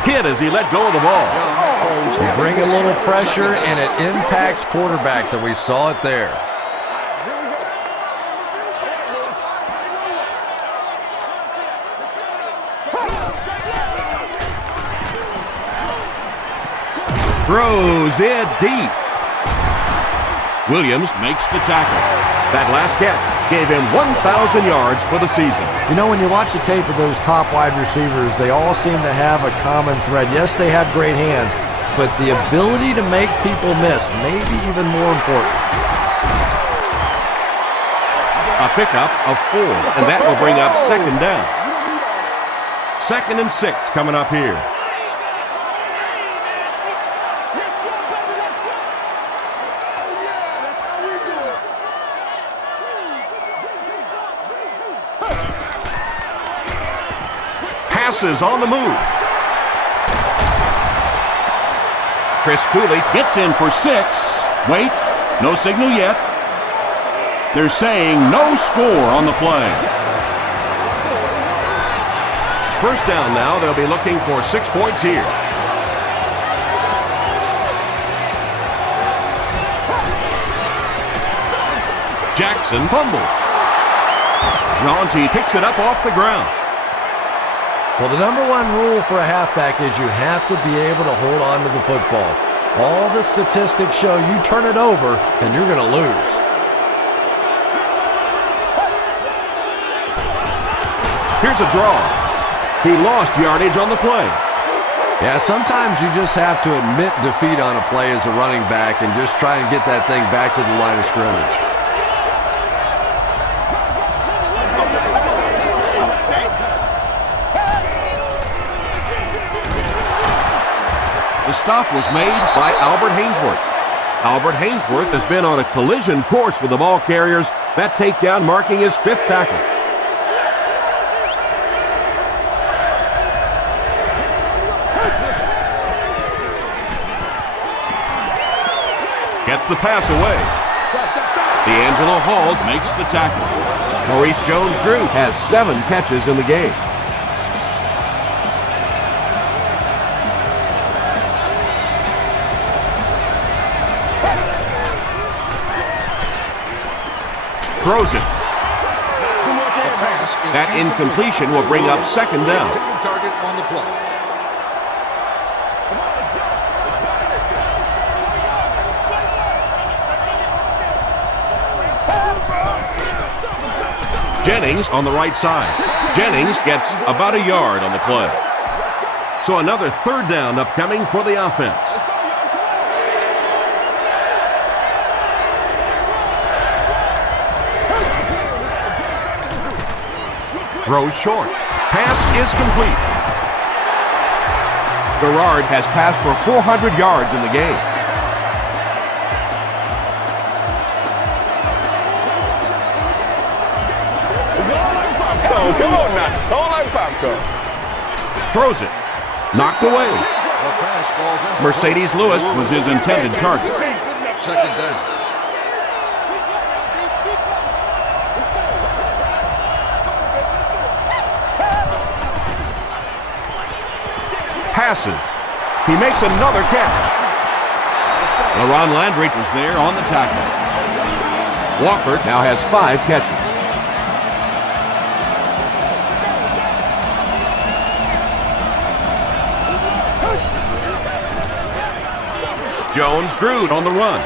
Hit as he let go of the ball. You bring a little pressure and it impacts quarterbacks, and we saw it there. Throws it deep. Williams makes the tackle. That last catch gave him 1,000 yards for the season. You know, when you watch the tape of those top wide receivers, they all seem to have a common thread. Yes, they have great hands, but the ability to make people miss may be even more important. A pickup of 4, and that will bring up 2nd down. 2nd and 6 coming up here. Passes on the move. Chris Cooley gets in for 6. Wait, no signal yet. They're saying no score on the play. 1st down now. They'll be looking for 6 points here. Jackson fumbles. Jaunty picks it up off the ground. Well, the number one rule for a halfback is you have to be able to hold on to the football. All the statistics show you turn it over and you're going to lose. Here's a draw. He lost yardage on the play. Yeah, sometimes you just have to admit defeat on a play as a running back and just try and get that thing back to the line of scrimmage. The stop was made by Albert Hainsworth. Albert Hainsworth has been on a collision course with the ball carriers. That takedown marking his 5th tackle. Gets the pass away. D'Angelo Hall makes the tackle. Maurice Jones-Drew has 7 catches in the game. Throws it. That incompletion will bring up 2nd down. Target on the play. Jennings on the right side. Jennings gets about a yard on the play. So another 3rd down upcoming for the offense. Throws short. Pass is complete. Garrard has passed for 400 yards in the game. Come on now, it's all like popcorn. Throws it. Knocked away. Mercedes Lewis was his intended target. 2nd down. Passes. He makes another catch. LaRon Landry was there on the tackle. Walker now has 5 catches. Jones-Drew on the run.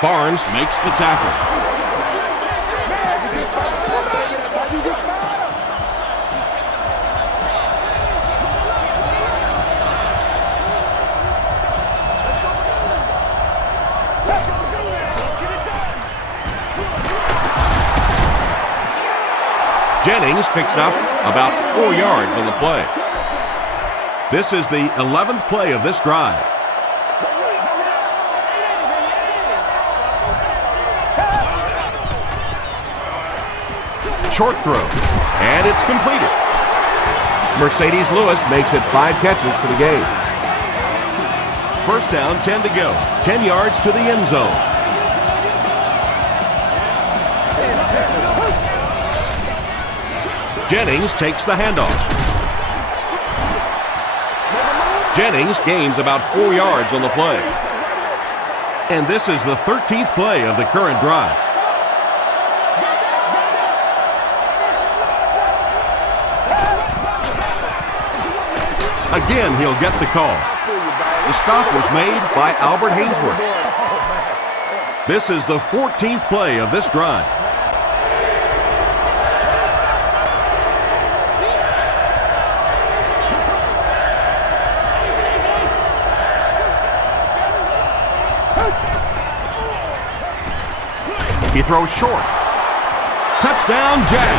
Barnes makes the tackle. Jennings picks up about 4 yards on the play. This is the 11th play of this drive. Short throw, and it's completed. Mercedes Lewis makes it 5 catches for the game. 1st down, 10 to go. 10 yards to the end zone. Jennings takes the handoff. Jennings gains about 4 yards on the play. And this is the 13th play of the current drive. Again, he'll get the call. The stop was made by Albert Hainsworth. This is the 14th play of this drive. He throws short. Touchdown, Jag.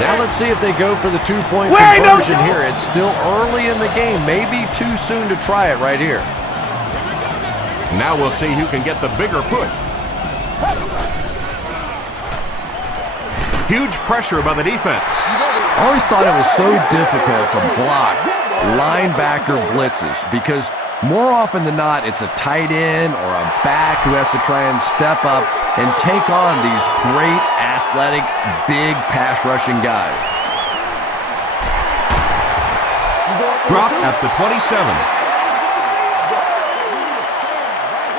Now let's see if they go for the 2-point conversion here. It's still early in the game. Maybe too soon to try it right here. Now we'll see who can get the bigger push. Huge pressure by the defense. I always thought it was so difficult to block linebacker blitzes because more often than not, it's a tight end or a back who has to try and step up and take on these great athletic, big pass rushing guys. Dropped at the 27.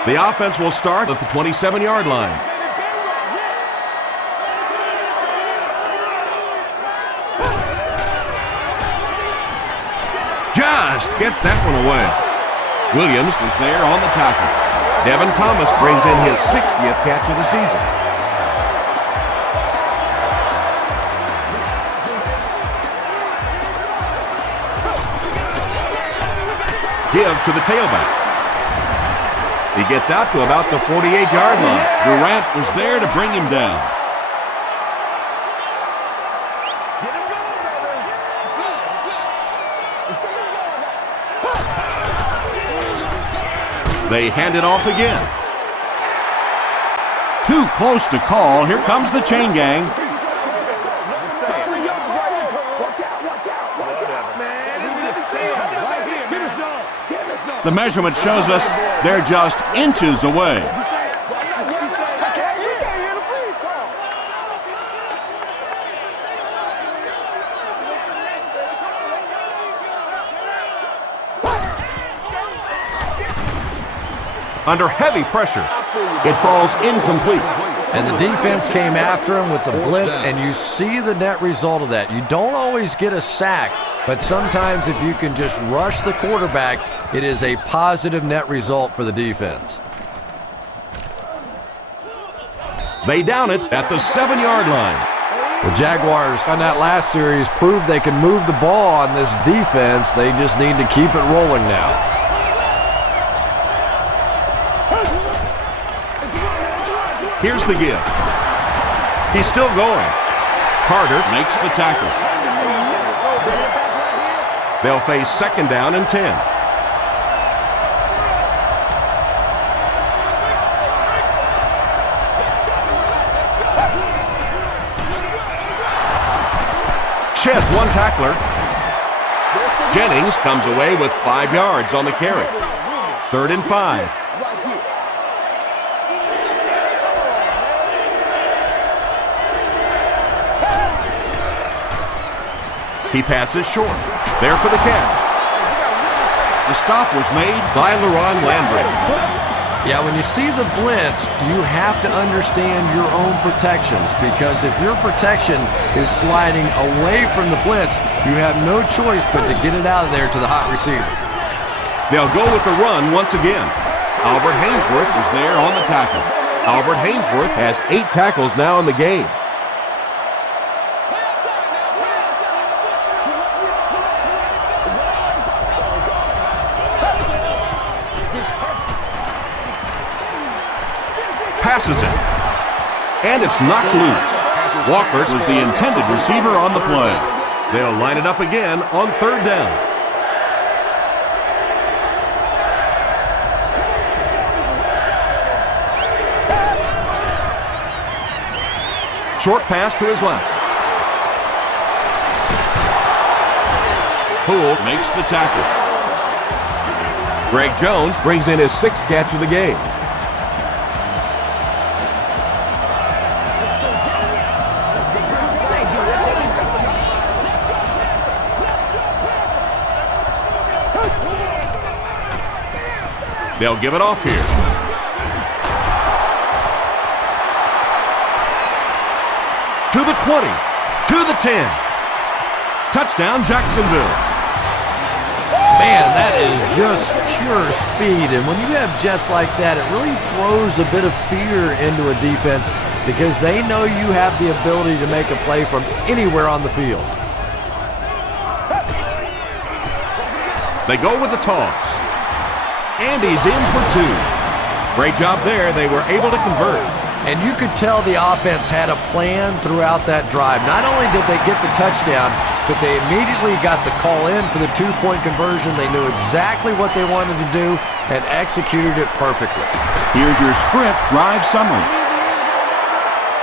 The offense will start at the 27-yard line. Just gets that one away. Williams was there on the tackle. Devin Thomas brings in his 60th catch of the season. Give to the tailback. He gets out to about the 48-yard line. Durant was there to bring him down. They hand it off again. Too close to call. Here comes the chain gang. The measurement shows us they're just inches away. Under heavy pressure, it falls incomplete. And the defense came after him with the blitz, and you see the net result of that. You don't always get a sack, but sometimes if you can just rush the quarterback, it is a positive net result for the defense. They down it at the 7-yard line. The Jaguars on that last series proved they can move the ball on this defense. They just need to keep it rolling now. Here's the give. He's still going. Carter makes the tackle. They'll face 2nd down and 10. Sheds one tackler. Jennings comes away with 5 yards on the carry. 3rd and 5. He passes short. There for the catch. The stop was made by LaRon Landry. Yeah, when you see the blitz, you have to understand your own protections, because if your protection is sliding away from the blitz, you have no choice but to get it out of there to the hot receiver. They'll go with the run once again. Albert Hainsworth is there on the tackle. Albert Hainsworth has 8 tackles now in the game. Passes it, and it's knocked loose. Walker was the intended receiver on the play. They'll line it up again on 3rd down. Short pass to his left. Poole makes the tackle. Greg Jones brings in his 6th catch of the game. They'll give it off here. To the 20, to the 10. Touchdown, Jacksonville. Man, that is just pure speed. And when you have jets like that, it really throws a bit of fear into a defense, because they know you have the ability to make a play from anywhere on the field. They go with the toss. And he's in for 2. Great job there. They were able to convert. And you could tell the offense had a plan throughout that drive. Not only did they get the touchdown, but they immediately got the call in for the 2-point conversion. They knew exactly what they wanted to do and executed it perfectly. Here's your sprint drive summary.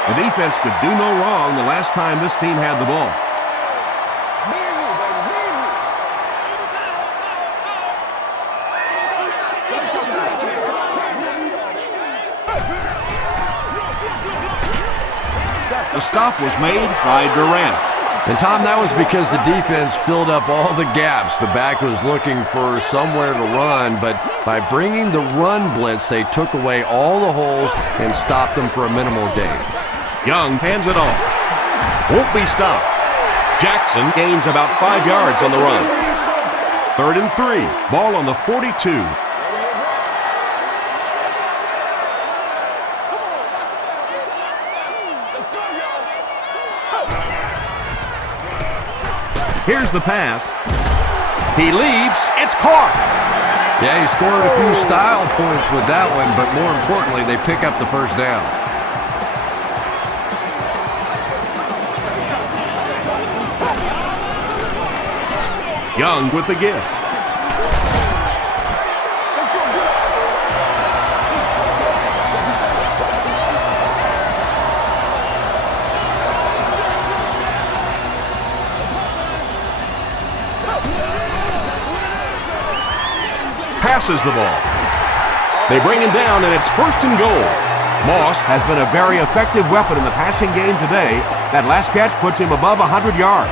The defense could do no wrong the last time this team had the ball. The stop was made by Durant. And Tom, that was because the defense filled up all the gaps. The back was looking for somewhere to run, but by bringing the run blitz, they took away all the holes and stopped them for a minimal gain. Young hands it off. Won't be stopped. Jackson gains about 5 yards on the run. 3rd and 3. Ball on the 42. Here's the pass. He leaps. It's caught. Yeah, he scored a few style points with that one, but more importantly, they pick up the first down. Young with the give. Passes the ball. They bring him down, and it's 1st and goal. Moss has been a very effective weapon in the passing game today. That last catch puts him above 100 yards.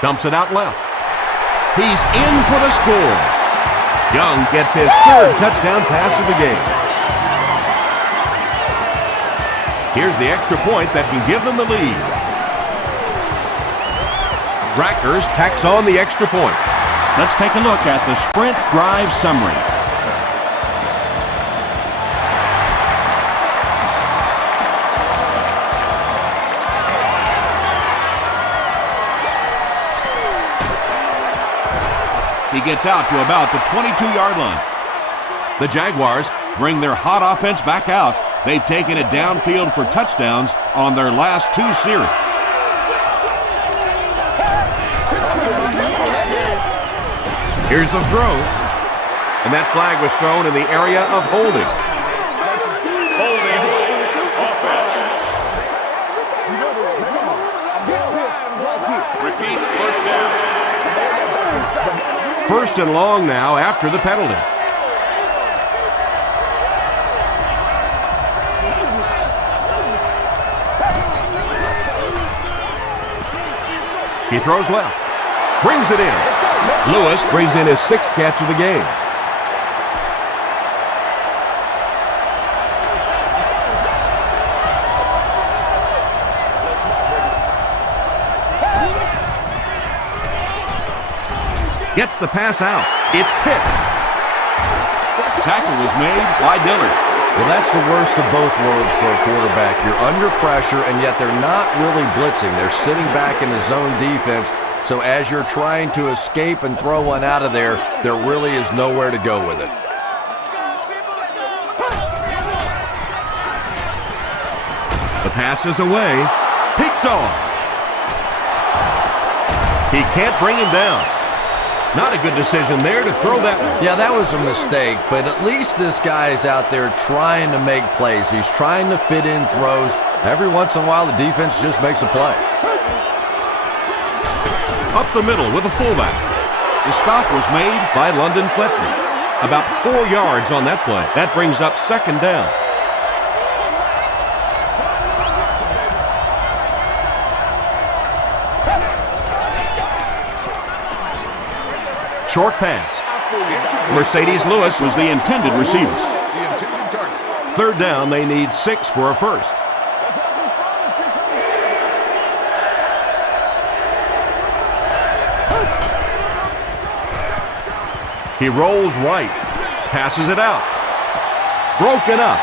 Dumps it out left. He's in for the score. Young gets his 3rd touchdown pass of the game. Here's the extra point that can give them the lead. Rackers tacks on the extra point. Let's take a look at the sprint drive summary. He gets out to about the 22-yard line. The Jaguars bring their hot offense back out. They've taken it downfield for touchdowns on their last 2 series. Here's the throw. And that flag was thrown in the area of holding. Holding. Offense. Repeat, 1st down. 1st and long now after the penalty. He throws left. Brings it in. Lewis brings in his 6th catch of the game. Gets the pass out. It's picked. Tackle was made by Dillard. Well, that's the worst of both worlds for a quarterback. You're under pressure, and yet they're not really blitzing. They're sitting back in the zone defense. So as you're trying to escape and throw one out of there, there really is nowhere to go with it. The pass is away. Picked off. He can't bring him down. Not a good decision there to throw that one. Yeah, that was a mistake, but at least this guy is out there trying to make plays. He's trying to fit in throws. Every once in a while, the defense just makes a play. Up the middle with a fullback. The stop was made by London Fletcher. About 4 yards on that play. That brings up 2nd down. Short pass. Mercedes Lewis was the intended receiver. 3rd down, they need 6 for a first. He rolls right, passes it out. Broken up.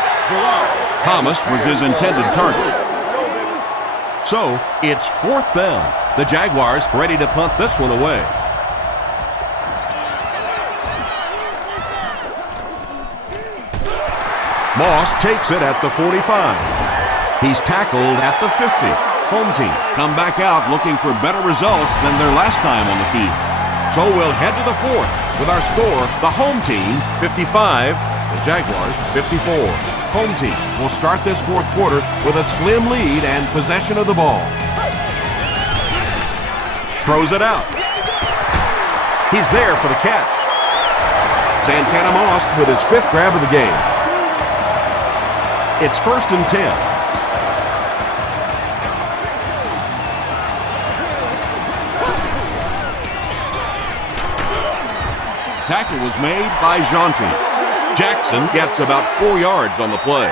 Thomas was his intended target. So, it's 4th down. The Jaguars ready to punt this one away. Moss takes it at the 45. He's tackled at the 50. Home team come back out looking for better results than their last time on the field. So we'll head to the 4th with our score, the home team 55, the Jaguars 54. Home team will start this 4th quarter with a slim lead and possession of the ball. Throws it out. He's there for the catch. Santana Moss with his 5th grab of the game. It's 1st and 10. Tackle was made by Jonte. Jackson gets about 4 yards on the play.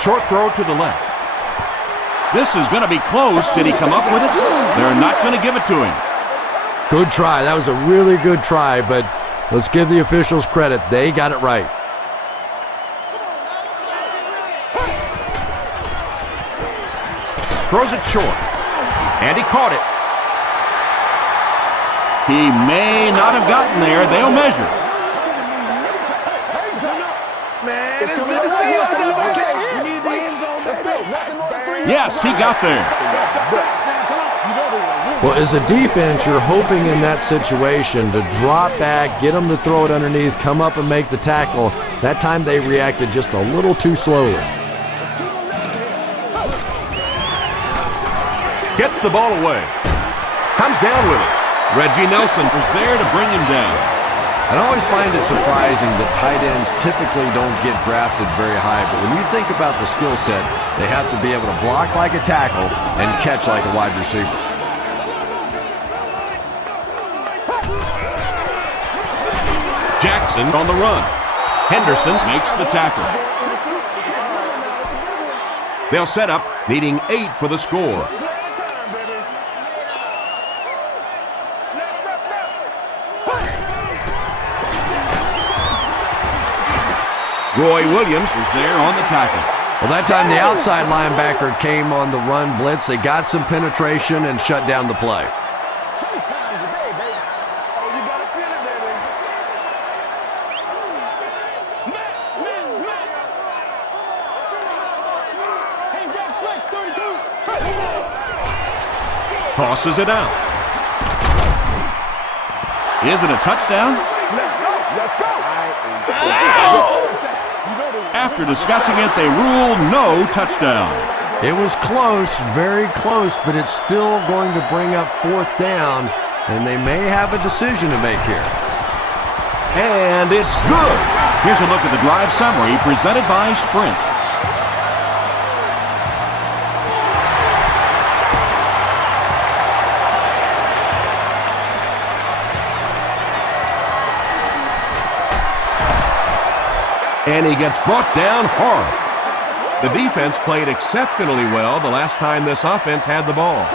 Short throw to the left. This is going to be close. Did he come up with it? They're not going to give it to him. Good try. That was a really good try, but let's give the officials credit. They got it right. Throws it short. And he caught it. He may not have gotten there. They'll measure. It's coming up. It's coming up. Yes, he got there. Well, as a defense, you're hoping in that situation to drop back, get them to throw it underneath, come up and make the tackle. That time they reacted just a little too slowly. Gets the ball away. Comes down with it. Reggie Nelson was there to bring him down. I always find it surprising that tight ends typically don't get drafted very high, but when you think about the skill set, they have to be able to block like a tackle and catch like a wide receiver. Jackson on the run. Henderson makes the tackle. They'll set up, needing 8 for the score. Roy Williams was there on the tackle. Well, that time the outside linebacker came on the run blitz. They got some penetration and shut down the play. Tosses it out. Is it a touchdown? Let's go. After discussing it, they rule no touchdown. It was close, very close, but it's still going to bring up 4th down, and they may have a decision to make here. And it's good. Here's a look at the drive summary presented by Sprint. And he gets brought down hard. The defense played exceptionally well the last time this offense had the ball.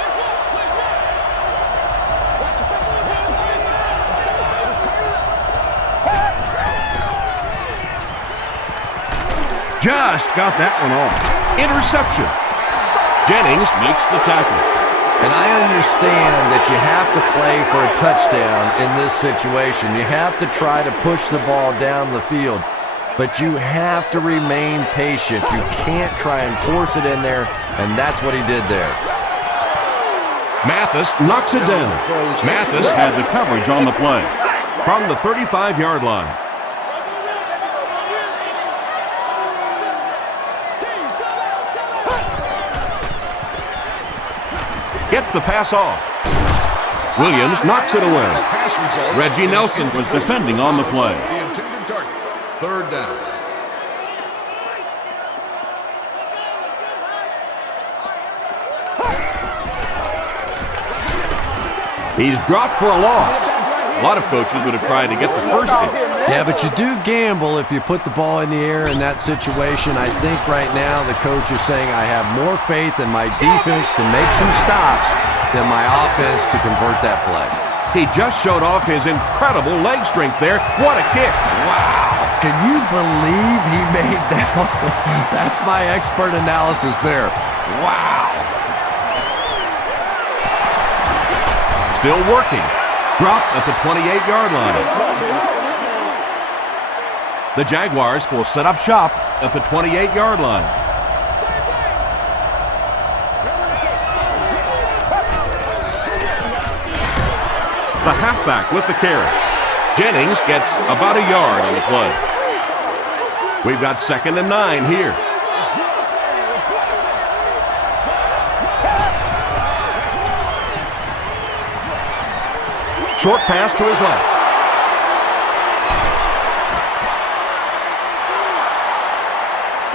Just got that one off. Interception. Jennings makes the tackle. And I understand that you have to play for a touchdown in this situation. You have to try to push the ball down the field. But you have to remain patient. You can't try and force it in there, and that's what he did there. Mathis knocks it down. Mathis had the coverage on the play from the 35-yard line. Gets the pass off. Williams knocks it away. Reggie Nelson was defending on the play. 3rd down. He's dropped for a loss. A lot of coaches would have tried to get the first hit. Yeah, but you do gamble if you put the ball in the air in that situation. I think right now the coach is saying I have more faith in my defense to make some stops than my offense to convert that play. He just showed off his incredible leg strength there. What a kick. Wow. Can you believe he made that one? That's my expert analysis there. Wow. Still working. Dropped at the 28-yard line. The Jaguars will set up shop at the 28-yard line. The halfback with the carry. Jennings gets about a yard on the play. We've got 2nd and 9 here. Short pass to his left.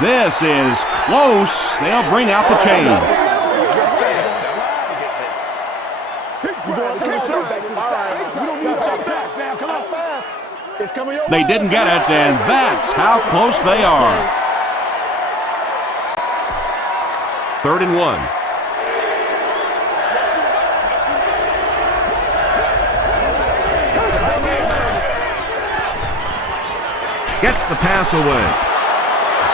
This is close. They'll bring out the chains. They didn't get it, and that's how close they are. 3rd and 1. Gets the pass away.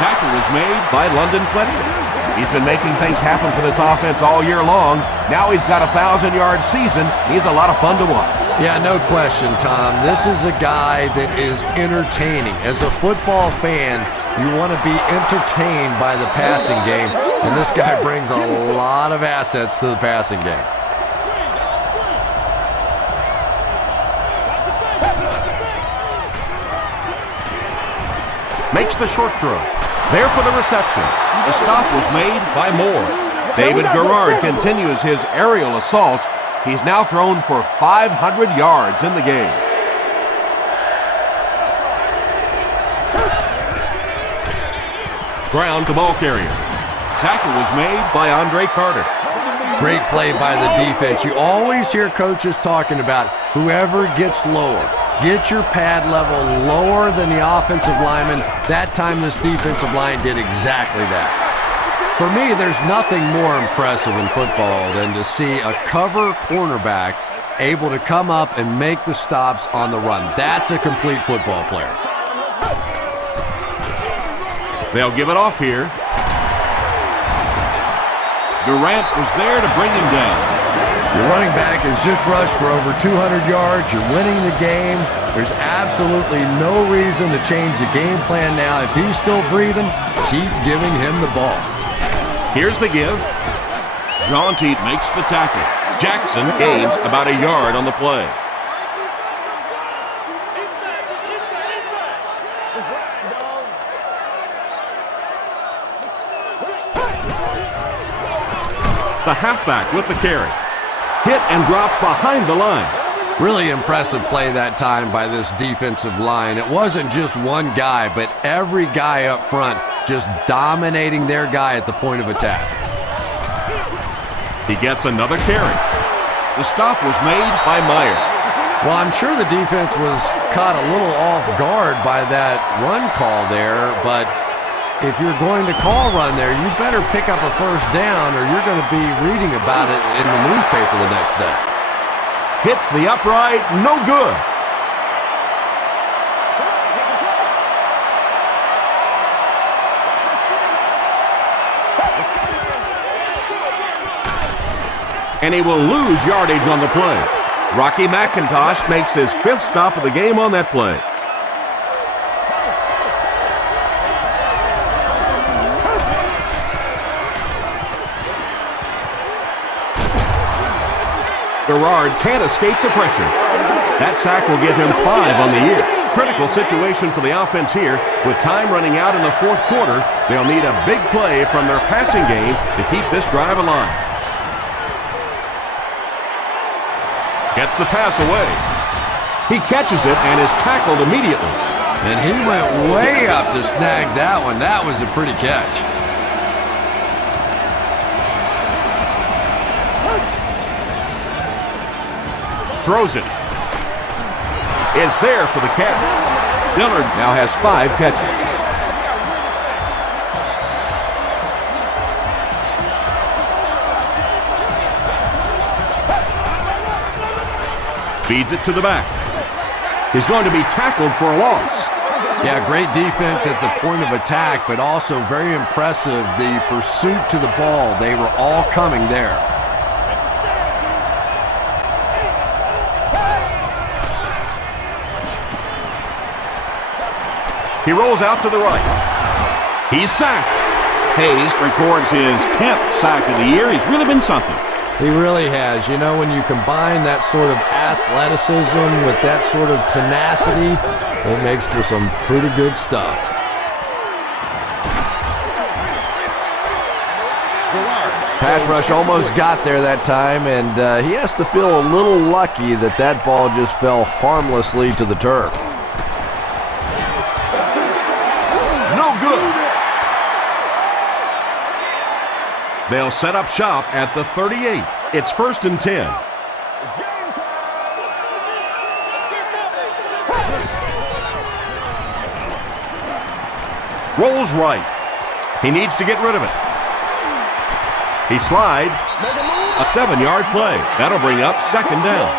Tackle was made by London Fletcher. He's been making things happen for this offense all year long. Now he's got a 1,000-yard season. He's a lot of fun to watch. Yeah, no question, Tom. This is a guy that is entertaining. As a football fan, you want to be entertained by the passing game, and this guy brings a lot of assets to the passing game. Makes the short throw. There for the reception. The stop was made by Moore. David Garrard continues his aerial assault. He's now thrown for 500 yards in the game. Ground to ball carrier. Tackle was made by Andre Carter. Great play by the defense. You always hear coaches talking about whoever gets lower. Get your pad level lower than the offensive lineman. That time this defensive line did exactly that. For me, there's nothing more impressive in football than to see a cover cornerback able to come up and make the stops on the run. That's a complete football player. They'll give it off here. Durant was there to bring him down. Your running back has just rushed for over 200 yards. You're winning the game. There's absolutely no reason to change the game plan now. If he's still breathing, keep giving him the ball. Here's the give. Jaunty makes the tackle. Jackson gains about a yard on the play. The halfback with the carry. Hit and drop behind the line. Really impressive play that time by this defensive line. It wasn't just one guy, but every guy up front just dominating their guy at the point of attack. He gets another carry. The stop was made by Meyer. Well, I'm sure the defense was caught a little off guard by that run call there, but if you're going to call run there, you better pick up a first down or you're going to be reading about it in the newspaper the next day. Hits the upright, no good. And he will lose yardage on the play. Rocky McIntosh makes his 5th stop of the game on that play. Garrard can't escape the pressure. That sack will give him 5 on the year. Critical situation for the offense here. With time running out in the 4th quarter, they'll need a big play from their passing game to keep this drive alive. Gets the pass away. He catches it and is tackled immediately. And he went way up to snag that one. That was a pretty catch. Throws it. Is there for the catch. Dillard now has 5 catches. Feeds it to the back. He's going to be tackled for a loss. Yeah, great defense at the point of attack, but also very impressive the pursuit to the ball. They were all coming there. He rolls out to the right. He's sacked. Hayes records his 10th sack of the year. He's really been something. He really has. You know, when you combine that sort of athleticism with that sort of tenacity, it makes for some pretty good stuff. Pass rush almost got there that time, and he has to feel a little lucky that that ball just fell harmlessly to the turf. No good. They'll set up shop at the 38. It's 1st and 10. Rolls right. He needs to get rid of it. He slides. A 7-yard play. That'll bring up 2nd down.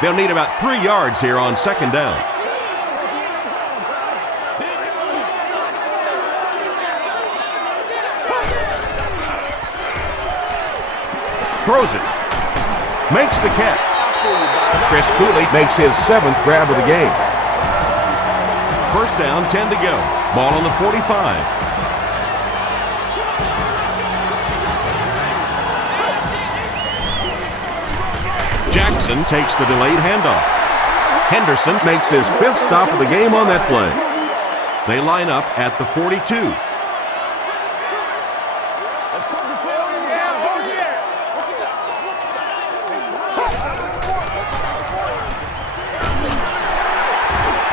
They'll need about 3 yards here on 2nd down. Throws it. Makes the catch. Chris Cooley makes his 7th grab of the game. 1st down, 10 to go. Ball on the 45. Jackson takes the delayed handoff. Henderson makes his 5th stop of the game on that play. They line up at the 42.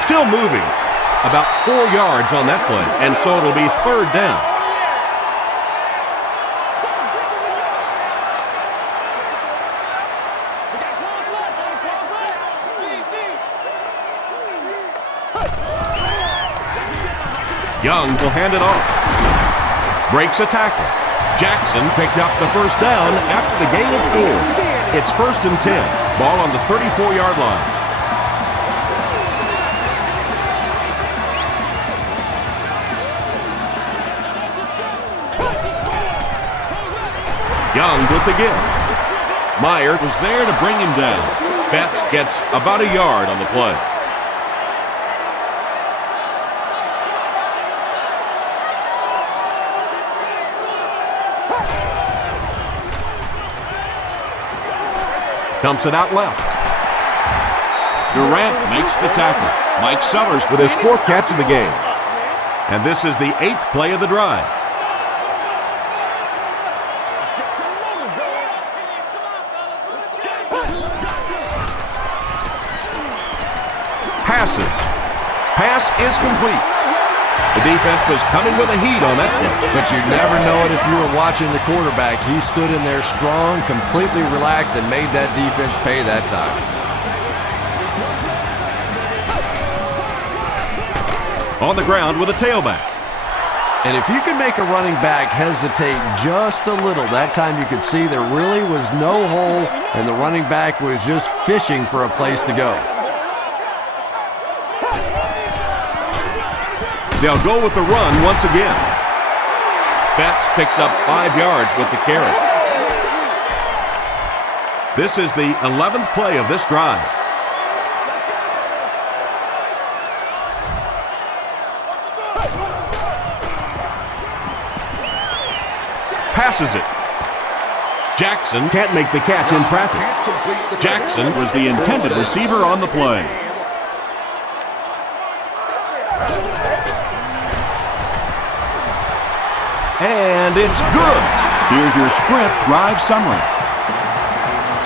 Still moving. About 4 yards on that play, and so it'll be 3rd down. Young will hand it off. Breaks a tackle. Jackson picked up the 1st down after the gain of 4. It's 1st and 10. Ball on the 34-yard line. Young with the give. Meyer was there to bring him down. Betts gets about a yard on the play. Dumps it out left. Durant makes the tackle. Mike Sellers with his 4th catch of the game. And this is the 8th play of the drive. Passes. Pass is complete. The defense was coming with a heat on that play. But you never know it if you were watching the quarterback. He stood in there strong, completely relaxed, and made that defense pay that time. On the ground with a tailback. And if you can make a running back hesitate just a little, that time you could see there really was no hole, and the running back was just fishing for a place to go. They'll go with the run once again. Betts picks up 5 yards with the carry. This is the 11th play of this drive. Passes it. Jackson can't make the catch in traffic. Jackson was the intended receiver on the play. And it's good. Here's your sprint drive summary.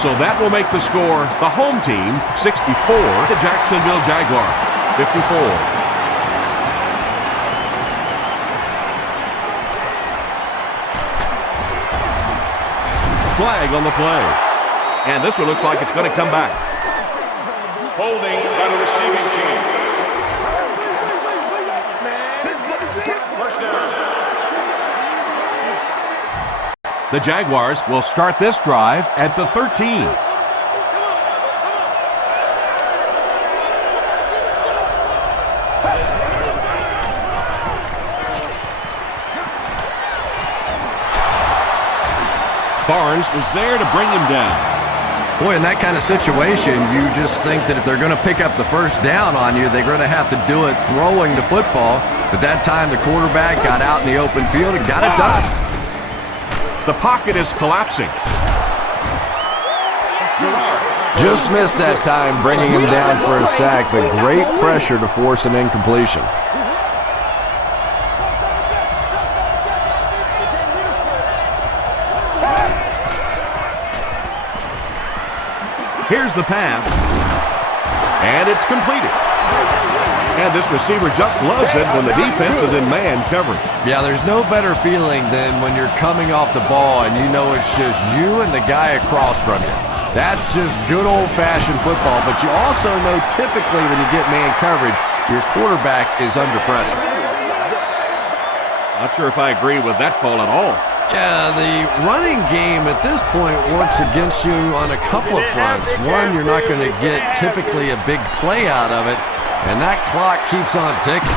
So that will make the score the home team 64, the Jacksonville Jaguars 54. Flag on the play. And this one looks like it's going to come back. Holding by the receiving team. 1st down. The Jaguars will start this drive at the 13. Barnes was there to bring him down. Boy, in that kind of situation, you just think that if they're going to pick up the 1st down on you, they're going to have to do it throwing the football. But that time, the quarterback got out in the open field and got it done. The pocket is collapsing. Just missed that time, bringing him down for a sack, but great pressure to force an incompletion. Here's the pass. And it's completed. And this receiver just loves it when the defense is in man coverage. Yeah, there's no better feeling than when you're coming off the ball and you know it's just you and the guy across from you. That's just good old-fashioned football, but you also know typically when you get man coverage, your quarterback is under pressure. Not sure if I agree with that call at all. Yeah, the running game at this point works against you on a couple of fronts. One, you're not going to get typically a big play out of it, and that clock keeps on ticking.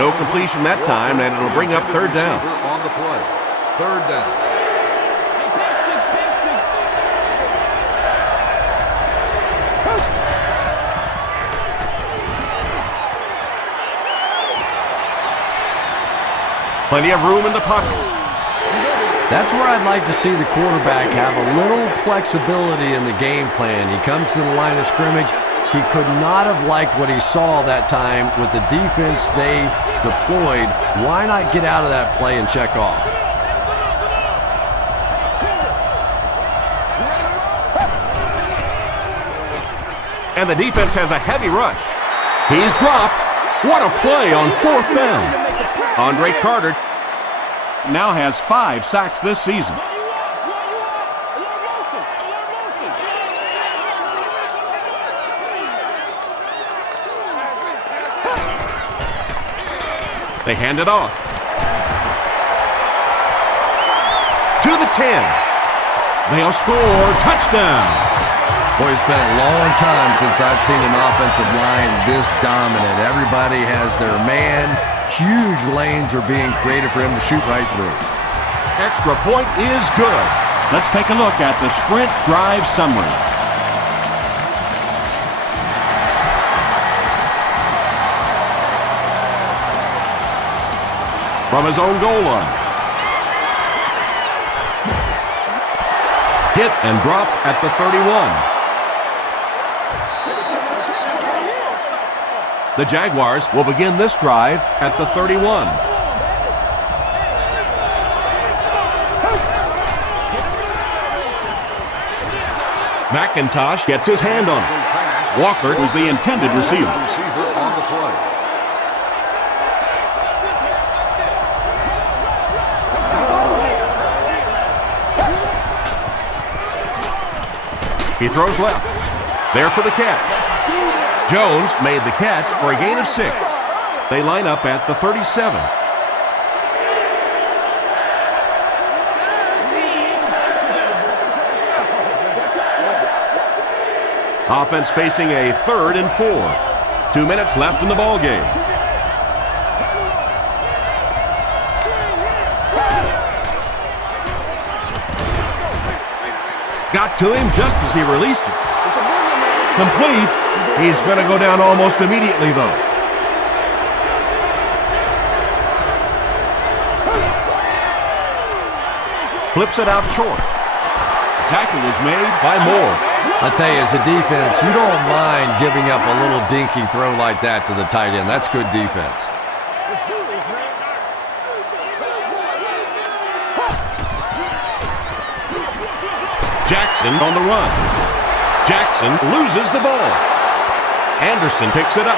No completion that time, and it'll bring up third down. On the play. Third down. Plenty of room in the pocket. That's where I'd like to see the quarterback have a little flexibility in the game plan. He comes to the line of scrimmage. He could not have liked what he saw that time with the defense they deployed. Why not get out of that play and check off? And the defense has a heavy rush. He's dropped. What a play on fourth down. Andre Carter now has 5 sacks this season. They hand it off. To the 10. They'll score. Touchdown. Boy, it's been a long time since I've seen an offensive line this dominant. Everybody has their man. Huge lanes are being created for him to shoot right through. Extra point is good. Let's take a look at the sprint drive summary. From his own goal line. Hit and dropped at the 31. The Jaguars will begin this drive at the 31. McIntosh gets his hand on it. Walker was the intended receiver. On the play. He throws left. There for the catch. Jones made the catch for a gain of 6. They line up at the 37. Offense facing a 3rd and 4. 2 minutes left in the ball game. Got to him just as he released it. Complete. He's going to go down almost immediately, though. Flips it out short. The tackle was made by Moore. I tell you, as a defense, you don't mind giving up a little dinky throw like that to the tight end. That's good defense. Jackson on the run. Jackson loses the ball. Anderson picks it up.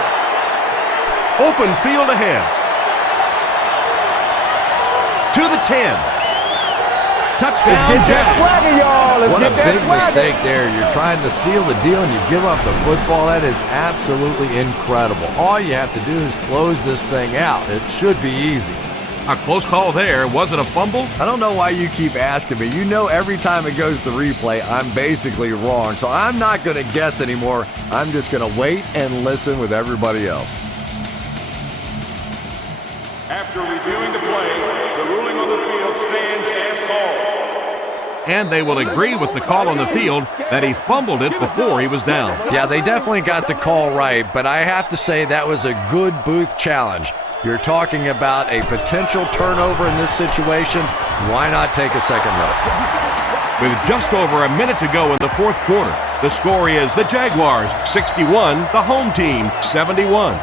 Open field ahead. To the 10. Touchdown, Jags. What a big mistake there. You're trying to seal the deal and you give up the football. That is absolutely incredible. All you have to do is close this thing out. It should be easy. A close call there. Was it a fumble? I don't know why you keep asking me. You know every time it goes to replay, I'm basically wrong. So I'm not going to guess anymore. I'm just going to wait and listen with everybody else. After reviewing the play, the ruling on the field stands as called. And they will agree with the call on the field that he fumbled it before he was down. Yeah, they definitely got the call right, but I have to say that was a good Booth challenge. You're talking about a potential turnover in this situation. Why not take a second look? With just over a minute to go in the fourth quarter, the score is the Jaguars 61, the home team 71.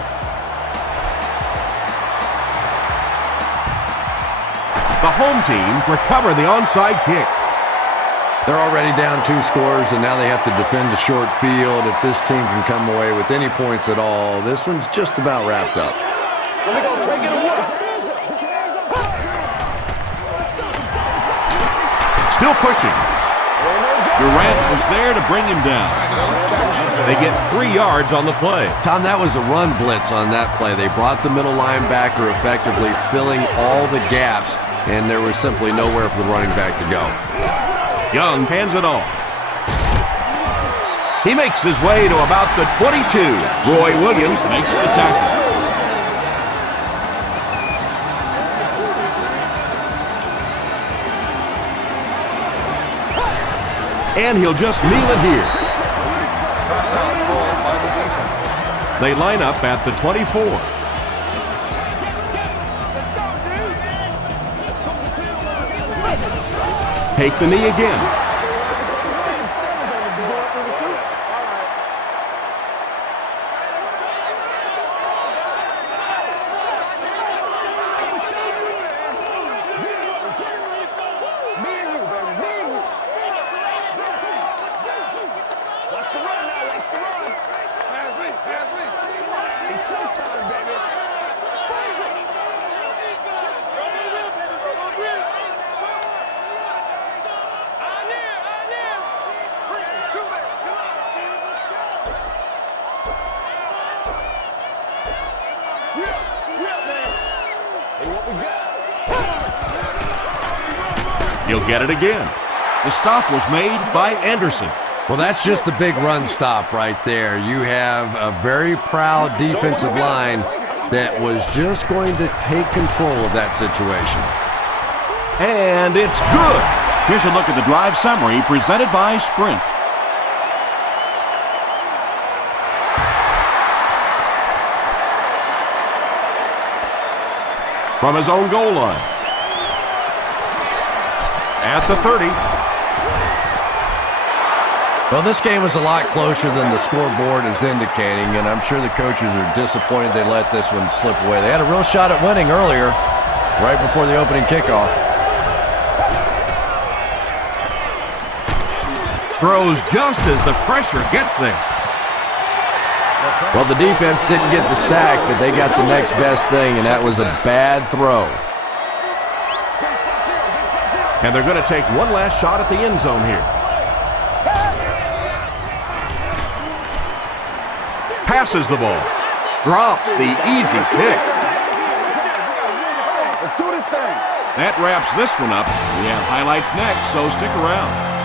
The home team recover the onside kick. They're already down 2 scores, and now they have to defend a short field. If this team can come away with any points at all, this one's just about wrapped up. We're going to take it away. Still pushing. Durant was there to bring him down. They get 3 yards on the play. Tom, that was a run blitz on that play. They brought the middle linebacker effectively filling all the gaps, and there was simply nowhere for the running back to go. Young hands it off. He makes his way to about the 22. Roy Williams makes the tackle. And he'll just kneel it here. They line up at the 24. Take the knee again. He'll get it again. The stop was made by Anderson. Well, that's just a big run stop right there. You have a very proud defensive line that was just going to take control of that situation. And it's good. Here's a look at the drive summary presented by Sprint. From his own goal line. At the 30. Well, this game was a lot closer than the scoreboard is indicating, and I'm sure the coaches are disappointed they let this one slip away. They had a real shot at winning earlier, right before the opening kickoff. Throws just as the pressure gets there. Well, the defense didn't get the sack, but they got the next best thing, and that was a bad throw. And they're going to take one last shot at the end zone here. Passes the ball. Drops the easy pick. Let's do this thing. That wraps this one up. We have highlights next, so stick around.